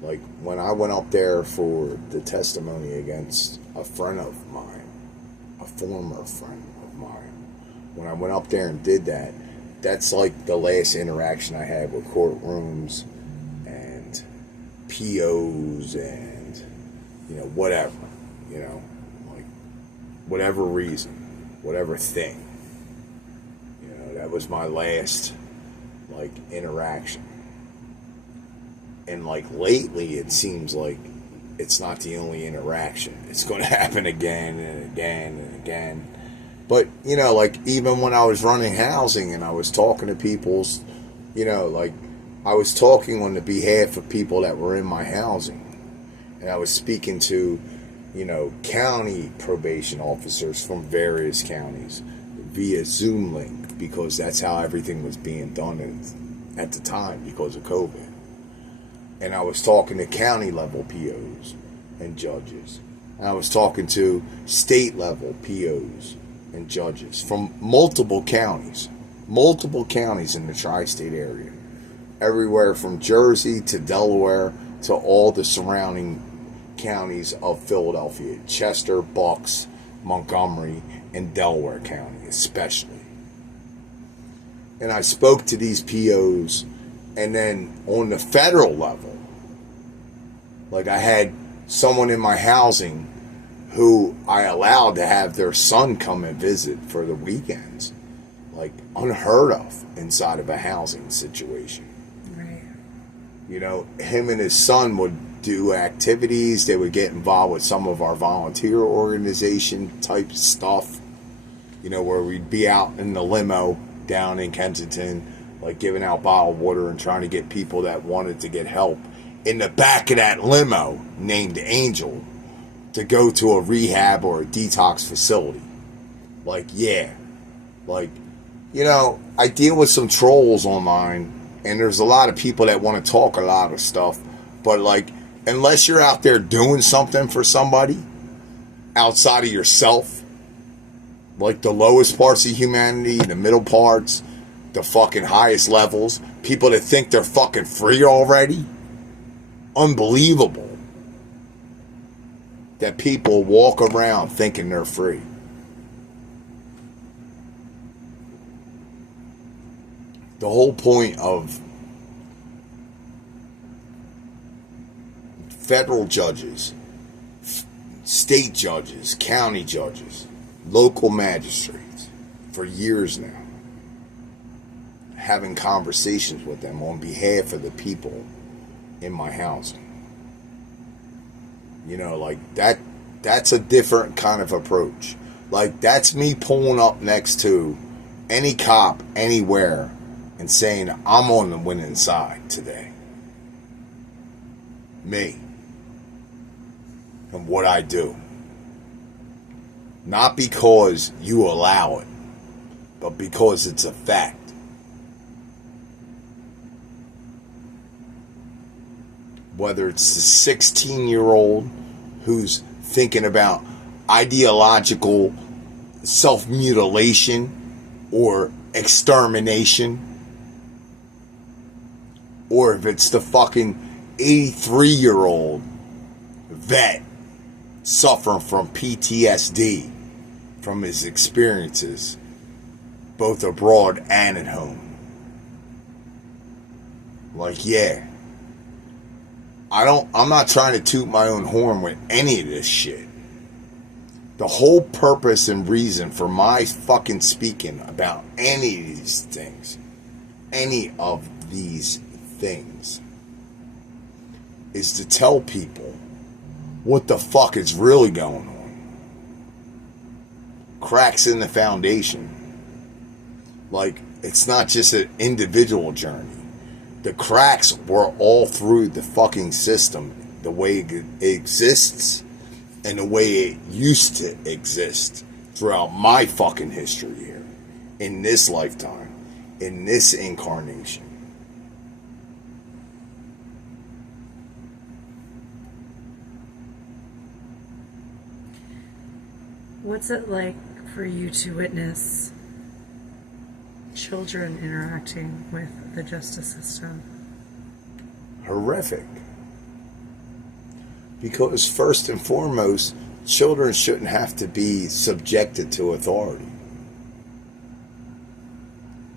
like, when I went up there for the testimony against a friend of mine, a former friend of mine, when I went up there and did that, that's like the last interaction I had with courtrooms and POs and, you know, whatever, you know, like, whatever reason, whatever thing, you know, that was my last, like, interaction. And, like, lately it seems like it's not the only interaction. It's going to happen again and again and again. But, you know, like, even when I was running housing and I was talking to people's, you know, like, I was talking on the behalf of people that were in my housing. And I was speaking to, you know, county probation officers from various counties via Zoom link, because that's how everything was being done at the time because of COVID. And I was talking to county level POs and judges. And I was talking to state level POs and judges from multiple counties in the tri-state area. Everywhere from Jersey to Delaware to all the surrounding counties of Philadelphia, Chester, Bucks, Montgomery, and Delaware County especially. And I spoke to these POs, and then on the federal level, like, I had someone in my housing who I allowed to have their son come and visit for the weekends. Like, unheard of inside of a housing situation. Right. You know, him and his son would do activities. They would get involved with some of our volunteer organization type stuff. You know, where we'd be out in the limo down in Kensington, like, giving out bottled water and trying to get people that wanted to get help in the back of that limo named Angel to go to a rehab or a detox facility. Like, yeah. Like, you know, I deal with some trolls online, and there's a lot of people that want to talk a lot of stuff, but, like, unless you're out there doing something for somebody outside of yourself, like the lowest parts of humanity, the middle parts, the fucking highest levels, people that think they're fucking free already. Unbelievable that people walk around thinking they're free. The whole point of federal judges, state judges, county judges, local magistrates, for years now, having conversations with them on behalf of the people in my housing. You know, like that's a different kind of approach. Like, that's me pulling up next to any cop anywhere and saying, I'm on the winning side today. Me. And what I do. Not because you allow it, but because it's a fact. Whether it's the 16-year-old who's thinking about ideological self-mutilation or extermination, or if it's the fucking 83-year-old vet suffering from PTSD from his experiences, both abroad and at home. Like, yeah. I'm not trying to toot my own horn with any of this shit. The whole purpose and reason for my fucking speaking about any of these things, is to tell people what the fuck is really going on. Cracks in the foundation. Like, it's not just an individual journey. The cracks were all through the fucking system, the way it exists and the way it used to exist throughout my fucking history here, in this lifetime, in this incarnation. What's it like for you to witness children interacting with the justice system? Horrific. Because first and foremost, children shouldn't have to be subjected to authority.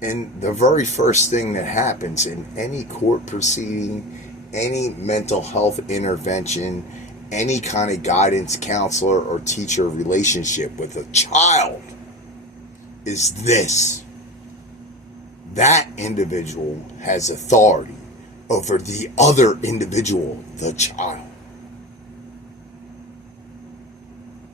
And the very first thing that happens in any court proceeding, any mental health intervention, any kind of guidance, counselor, or teacher relationship with a child is this. That individual has authority over the other individual, the child.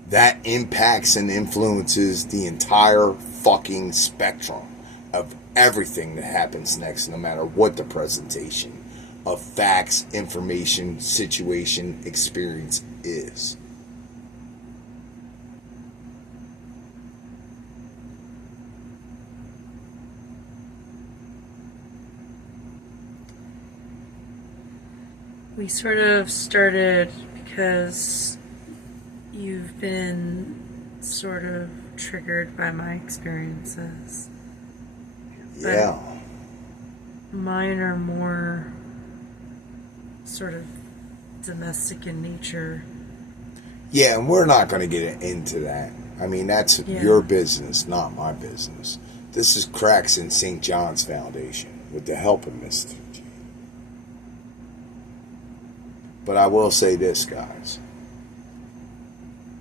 That impacts and influences the entire fucking spectrum of everything that happens next, no matter what the presentation of facts, information, situation, experience is. We sort of started because you've been sort of triggered by my experiences. Yeah. But mine are more sort of domestic in nature. Yeah, and we're not going to get into that. I mean, that's your business, not my business. This is Cracks in St. John's Foundation with the help of Mr. G. But I will say this, guys.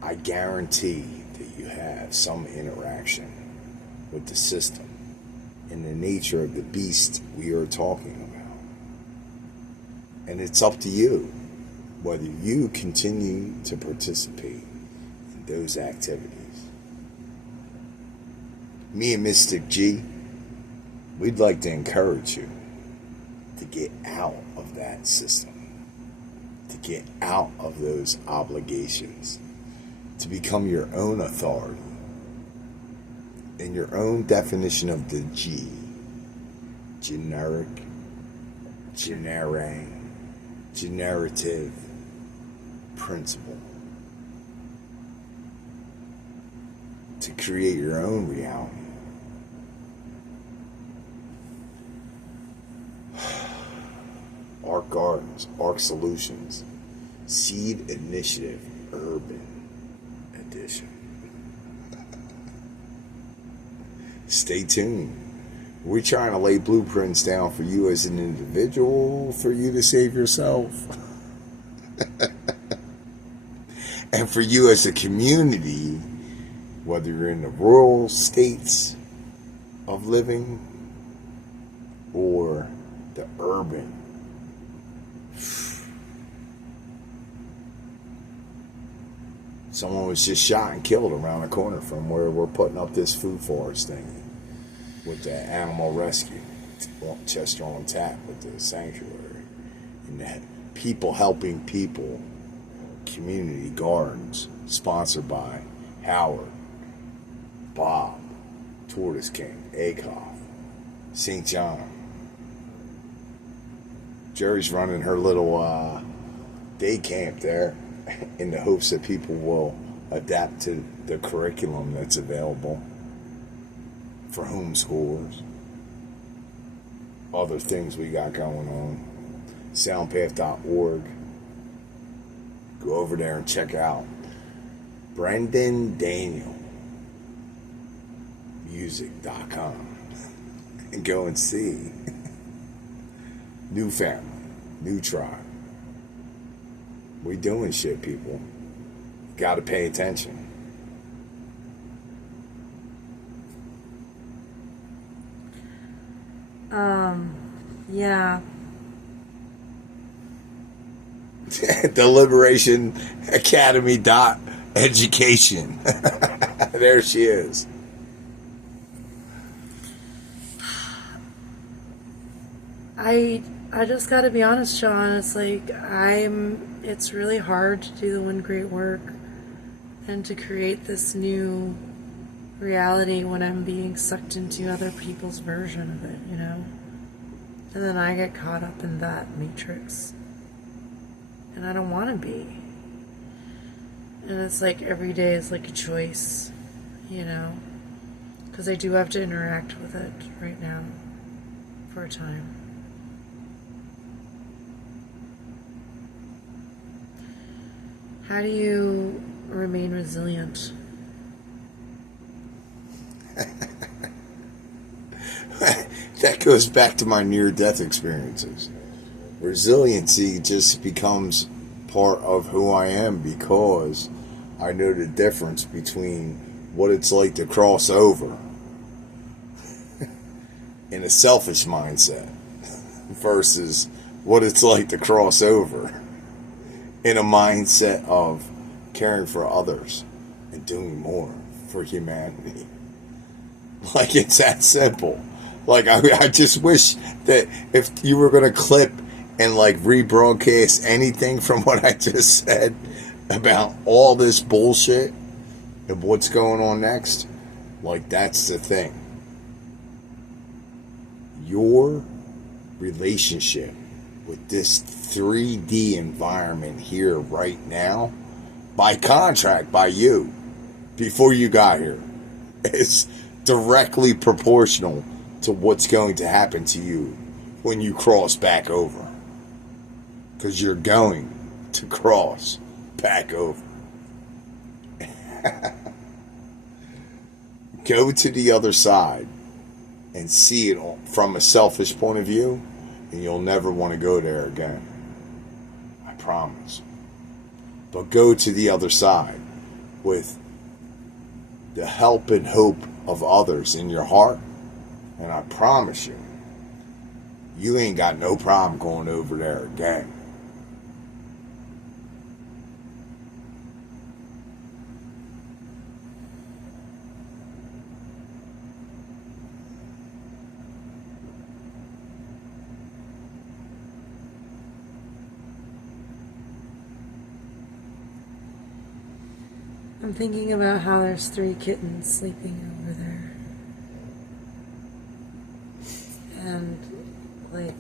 I guarantee that you have some interaction with the system in the nature of the beast we are talking about. And it's up to you whether you continue to participate in those activities. Me and Mystic G, we'd like to encourage you to get out of that system, to get out of those obligations, to become your own authority and your own definition of the G. Generic, generative principle. To create your own reality. Gardens, Arc Solutions, Seed Initiative, Urban Edition. Stay tuned. We're trying to lay blueprints down for you as an individual, for you to save yourself. And for you as a community, whether you're in the rural states of living or the urban. Someone was just shot and killed around the corner from where we're putting up this food forest thing with the animal rescue, Chester on tap with the sanctuary, and that people helping people, community gardens, sponsored by Howard, Bob, Tortoise King, Acoff, St. John. Jerry's running her little day camp there in the hopes that people will adapt to the curriculum that's available for homeschoolers. Other things we got going on. Soundpath.org. Go over there and check out Brendan Daniel Music.com and go and see. New family, new tribe. We doing shit, people. Gotta pay attention. Yeah. The Liberation Academy .education. There she is. I just gotta be honest, Sean. It's like it's really hard to do the one great work and to create this new reality when I'm being sucked into other people's version of it, you know? And then I get caught up in that matrix. And I don't want to be. And it's like every day is like a choice, you know? Because I do have to interact with it right now for a time. How do you remain resilient? That goes back to my near-death experiences. Resiliency just becomes part of who I am because I know the difference between what it's like to cross over in a selfish mindset versus what it's like to cross over in a mindset of caring for others and doing more for humanity. Like, it's that simple. Like, I just wish that if you were going to clip and, like, rebroadcast anything from what I just said about all this bullshit and what's going on next, like, that's the thing. Your relationship with this 3D environment here right now, by contract, by you, before you got here, is directly proportional to what's going to happen to you when you cross back over. Because you're going to cross back over. Go to the other side and see it from a selfish point of view, and you'll never want to go there again. I promise. But go to the other side with the help and hope of others in your heart, and I promise you, you ain't got no problem going over there again. I'm thinking about how there's 3 kittens sleeping over there. And, like...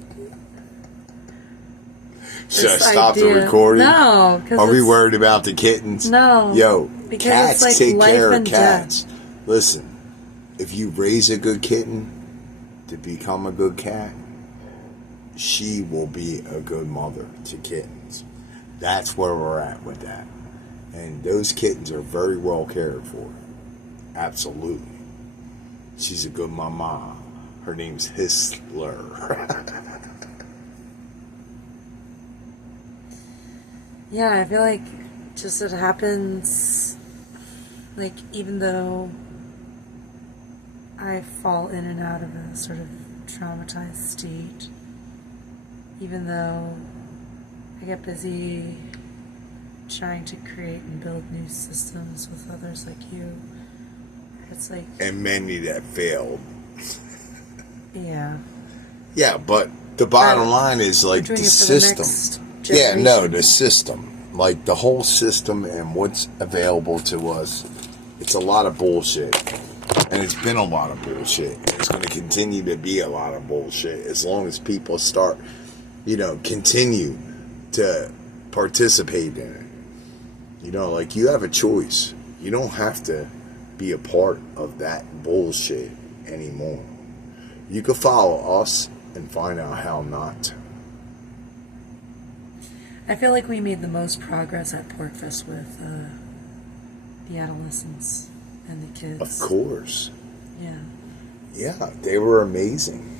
Should I stop the recording? No. Are we worried about the kittens? No. Yo, because cats it's like take life care of and cats. death. Listen, if you raise a good kitten to become a good cat, she will be a good mother to kittens. That's where we're at with that. And those kittens are very well cared for. Absolutely. She's a good mama. Her name's Histler. Yeah, I feel like just it happens, like, even though I fall in and out of a sort of traumatized state, even though I get busy trying to create and build new systems with others like you, it's like... And many that failed. Yeah. Yeah, but the bottom line is, like, the system. Yeah, no, the system. Like, the whole system and what's available to us, it's a lot of bullshit. And it's been a lot of bullshit. It's going to continue to be a lot of bullshit as long as people start, continue to participate in it. Like, you have a choice. You don't have to be a part of that bullshit anymore. You can follow us and find out how not to. I feel like we made the most progress at Porkfest with the adolescents and the kids. Of course. Yeah. Yeah, they were amazing.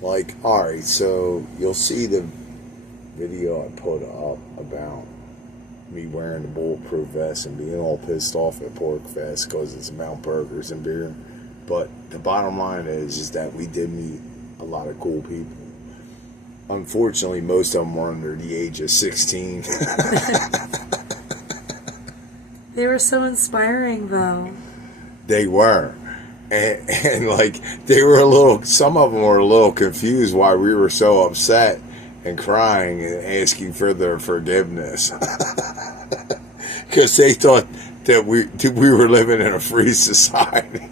Like, alright, so you'll see the video I put up about me wearing the bulletproof vest and being all pissed off at Porkfest because it's about burgers and beer. But the bottom line is that we did meet a lot of cool people. Unfortunately, most of them were under the age of 16. They were so inspiring, though. They were. And like, some of them were a little confused why we were so upset and crying and asking for their forgiveness. Because they thought that we were living in a free society.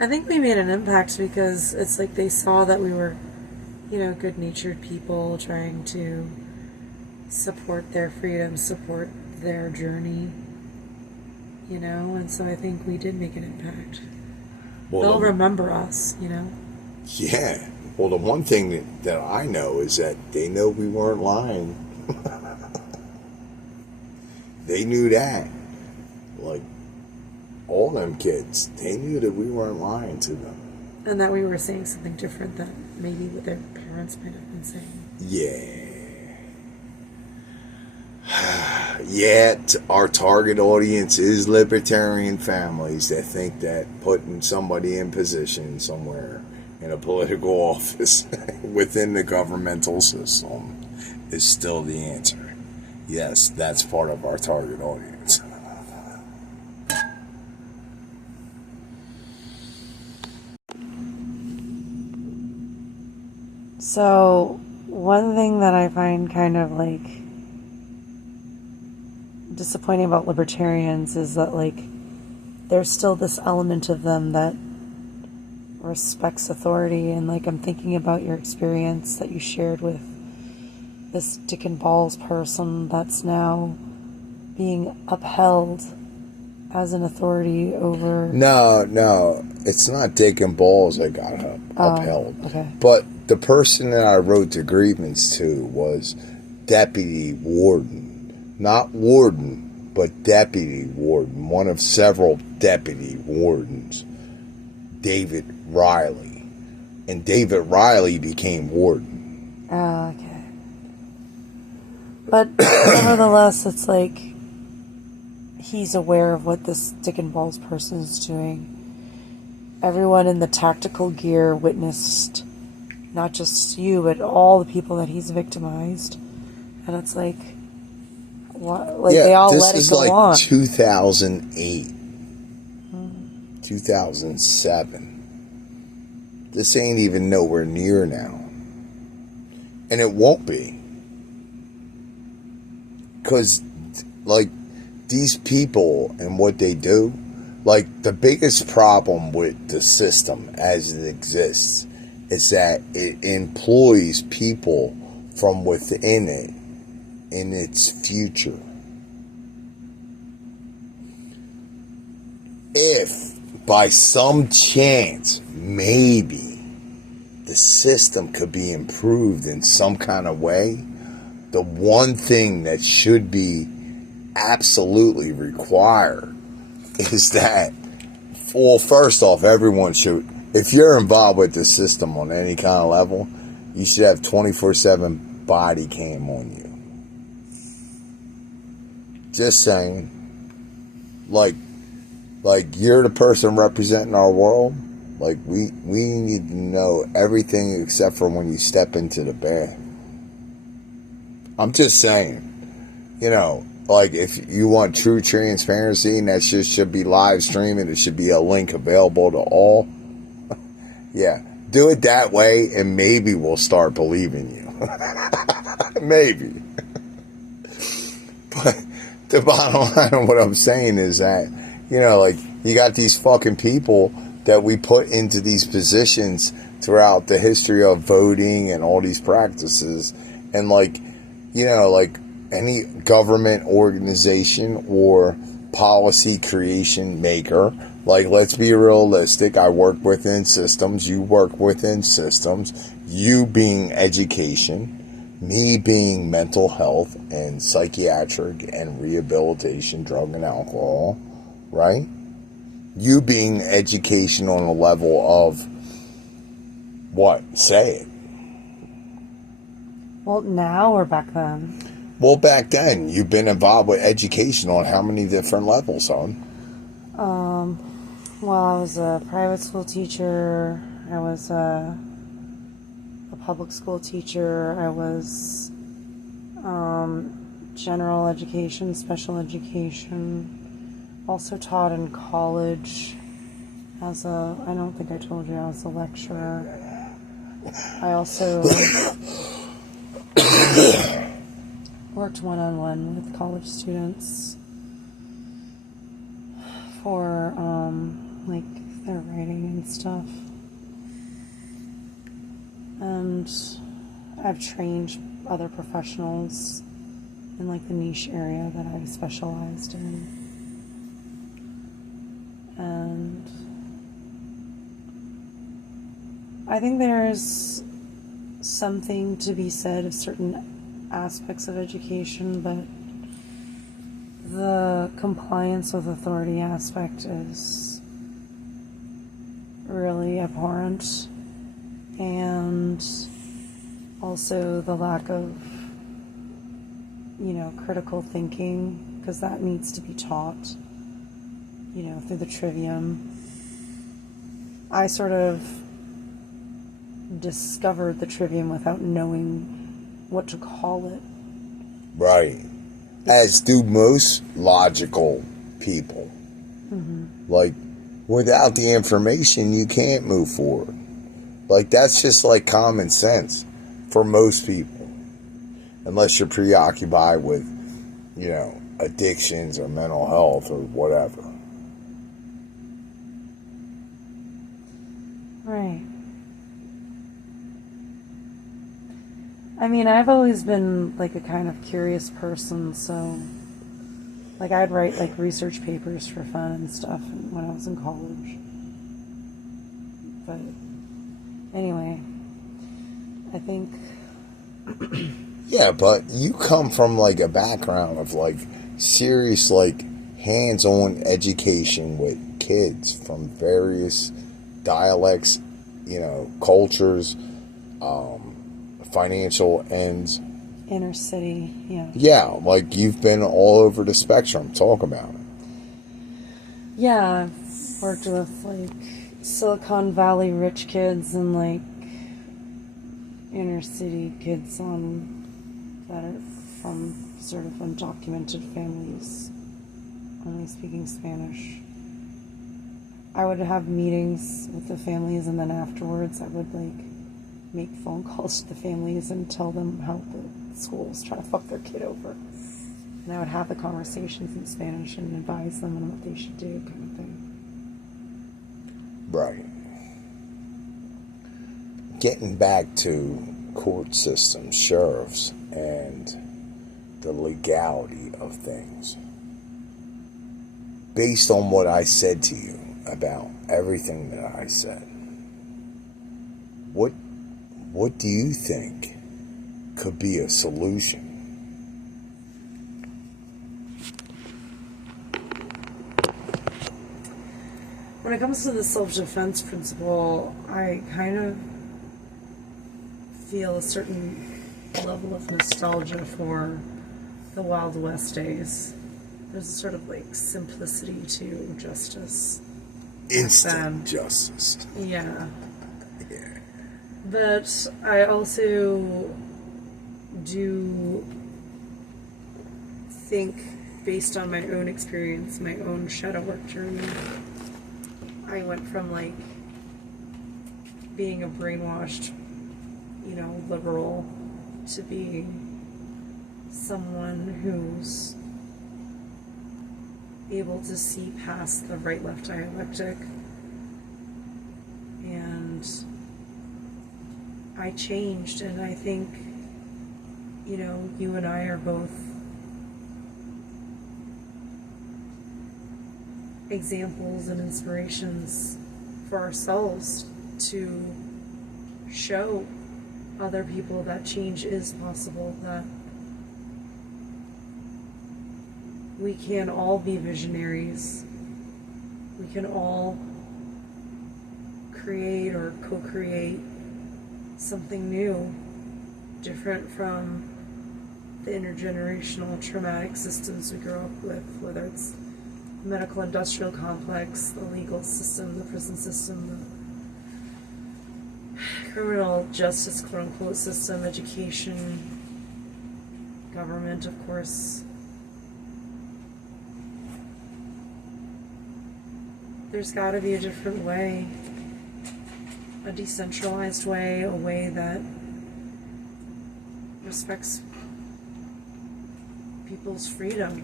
I think we made an impact because it's like they saw that we were, good-natured people trying to support their freedom, support their journey, and so I think we did make an impact. Well, they'll remember us, Yeah. Well, the one thing that I know is that they know we weren't lying. They knew that. Like, all them kids, they knew that we weren't lying to them. And that we were saying something different that maybe what their parents might have been saying. Yeah. Yet our target audience is libertarian families that think that putting somebody in position somewhere in a political office within the governmental system is still the answer. Yes, that's part of our target audience. So, one thing that I find kind of like disappointing about libertarians is that there's still this element of them that respects authority, and I'm thinking about your experience that you shared with this dick and balls person that's now being upheld as an authority over... No, it's not dick and balls that got upheld. Okay. But the person that I wrote the grievance to was Deputy Warden. Not Warden, but Deputy Warden. One of several Deputy Wardens. David Riley. And David Riley became Warden. Okay. But nevertheless, it's he's aware of what this dick and balls person is doing. Everyone in the tactical gear witnessed, not just you, but all the people that he's victimized. And it's what, they all let it go on. This is 2008. 2007. This ain't even nowhere near now. And it won't be. Because, these people and what they do, the biggest problem with the system as it exists is that it employs people from within it in its future. If by some chance, maybe the system could be improved in some kind of way, the one thing that should be absolutely required is that, well, first off, everyone should, if you're involved with the system on any kind of level, you should have 24/7 body cam on you. Just saying. Like you're the person representing our world. Like, we need to know everything except for when you step into the bed. I'm just saying. You know, like, if you want true transparency, and that shit should be live streaming, it should be a link available to all. Yeah, do it that way, and maybe we'll start believing you. Maybe. But the bottom line of what I'm saying is that, you know, like, you got these fucking people that we put into these positions throughout the history of voting and all these practices. And, like, you know, like, any government organization or policy creation maker, like, let's be realistic. I work within systems. You work within systems. You being education. Me being mental health and psychiatric and rehabilitation, drug and alcohol, right? You being education on a level of what? Say it. Well, now or back then? Well, back then, you've been involved with education on how many different levels, son? Well, I was a private school teacher. I was a public school teacher. I was general education, special education. Also taught in college as a, I don't think I told you, I was a lecturer. I also worked one-on-one with college students for like their writing and stuff. And I've trained other professionals in like the niche area that I've specialized in. And I think there's something to be said of certain aspects of education, but the compliance with authority aspect is really abhorrent. And also the lack of, you know, critical thinking, because that needs to be taught, you know, through the trivium. I sort of discovered the trivium without knowing what to call it. Right. As do most logical people. Mm-hmm. Like, without the information, you can't move forward. Like, that's just like common sense for most people. Unless you're preoccupied with, you know, addictions or mental health or whatever. Right. I mean, I've always been like a kind of curious person, so like I'd write like research papers for fun and stuff when I was in college. But anyway, I think yeah, but you come from like a background of like serious like hands-on education with kids from various dialects, you know, cultures, financial ends. Inner city, yeah. Yeah, like you've been all over the spectrum. Talk about it. Yeah, I've worked with like Silicon Valley rich kids and like inner city kids that are from sort of undocumented families, only speaking Spanish. I would have meetings with the families, and then afterwards I would like make phone calls to the families and tell them how the school was trying to fuck their kid over. And I would have the conversations in Spanish and advise them on what they should do, kind of thing. Right. Getting back to court systems, sheriffs, and the legality of things. Based on what I said to you about everything that I said, what do you think could be a solution? When it comes to the self-defense principle, I kind of feel a certain level of nostalgia for the Wild West days. There's a sort of like simplicity to justice. Instant justice. Yeah. Yeah. But I also do think, based on my own experience, my own shadow work journey, I went from like being a brainwashed, liberal, to being someone who's able to see past the right-left dialectic. And I changed, and I think, you and I are both examples and inspirations for ourselves to show other people that change is possible, that we can all be visionaries. We can all create or co-create something new, different from the intergenerational traumatic systems we grew up with, whether it's the medical industrial complex, the legal system, the prison system, the criminal justice quote-unquote system, education, government, of course. There's got to be a different way, a decentralized way, a way that respects people's freedom.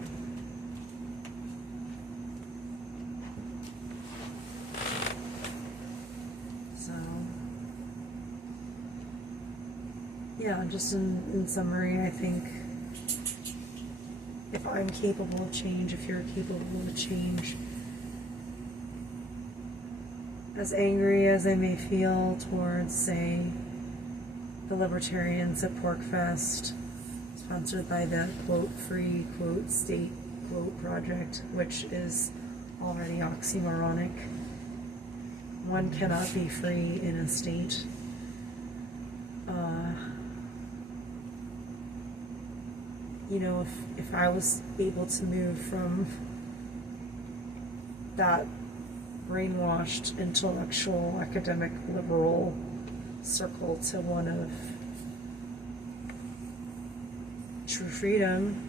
So, yeah, just in summary, I think if I'm capable of change, if you're capable of change, as angry as I may feel towards, say, the libertarians at PorkFest, sponsored by the quote free quote state quote project, which is already oxymoronic. One cannot be free in a state. If I was able to move from that brainwashed intellectual academic liberal circle to one of true freedom,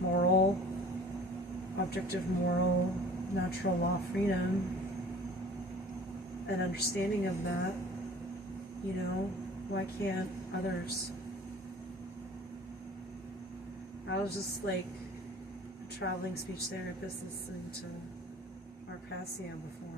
moral, objective moral, natural law freedom, an understanding of that, why can't others? I was just like a traveling speech therapist listening to Mark Passio before,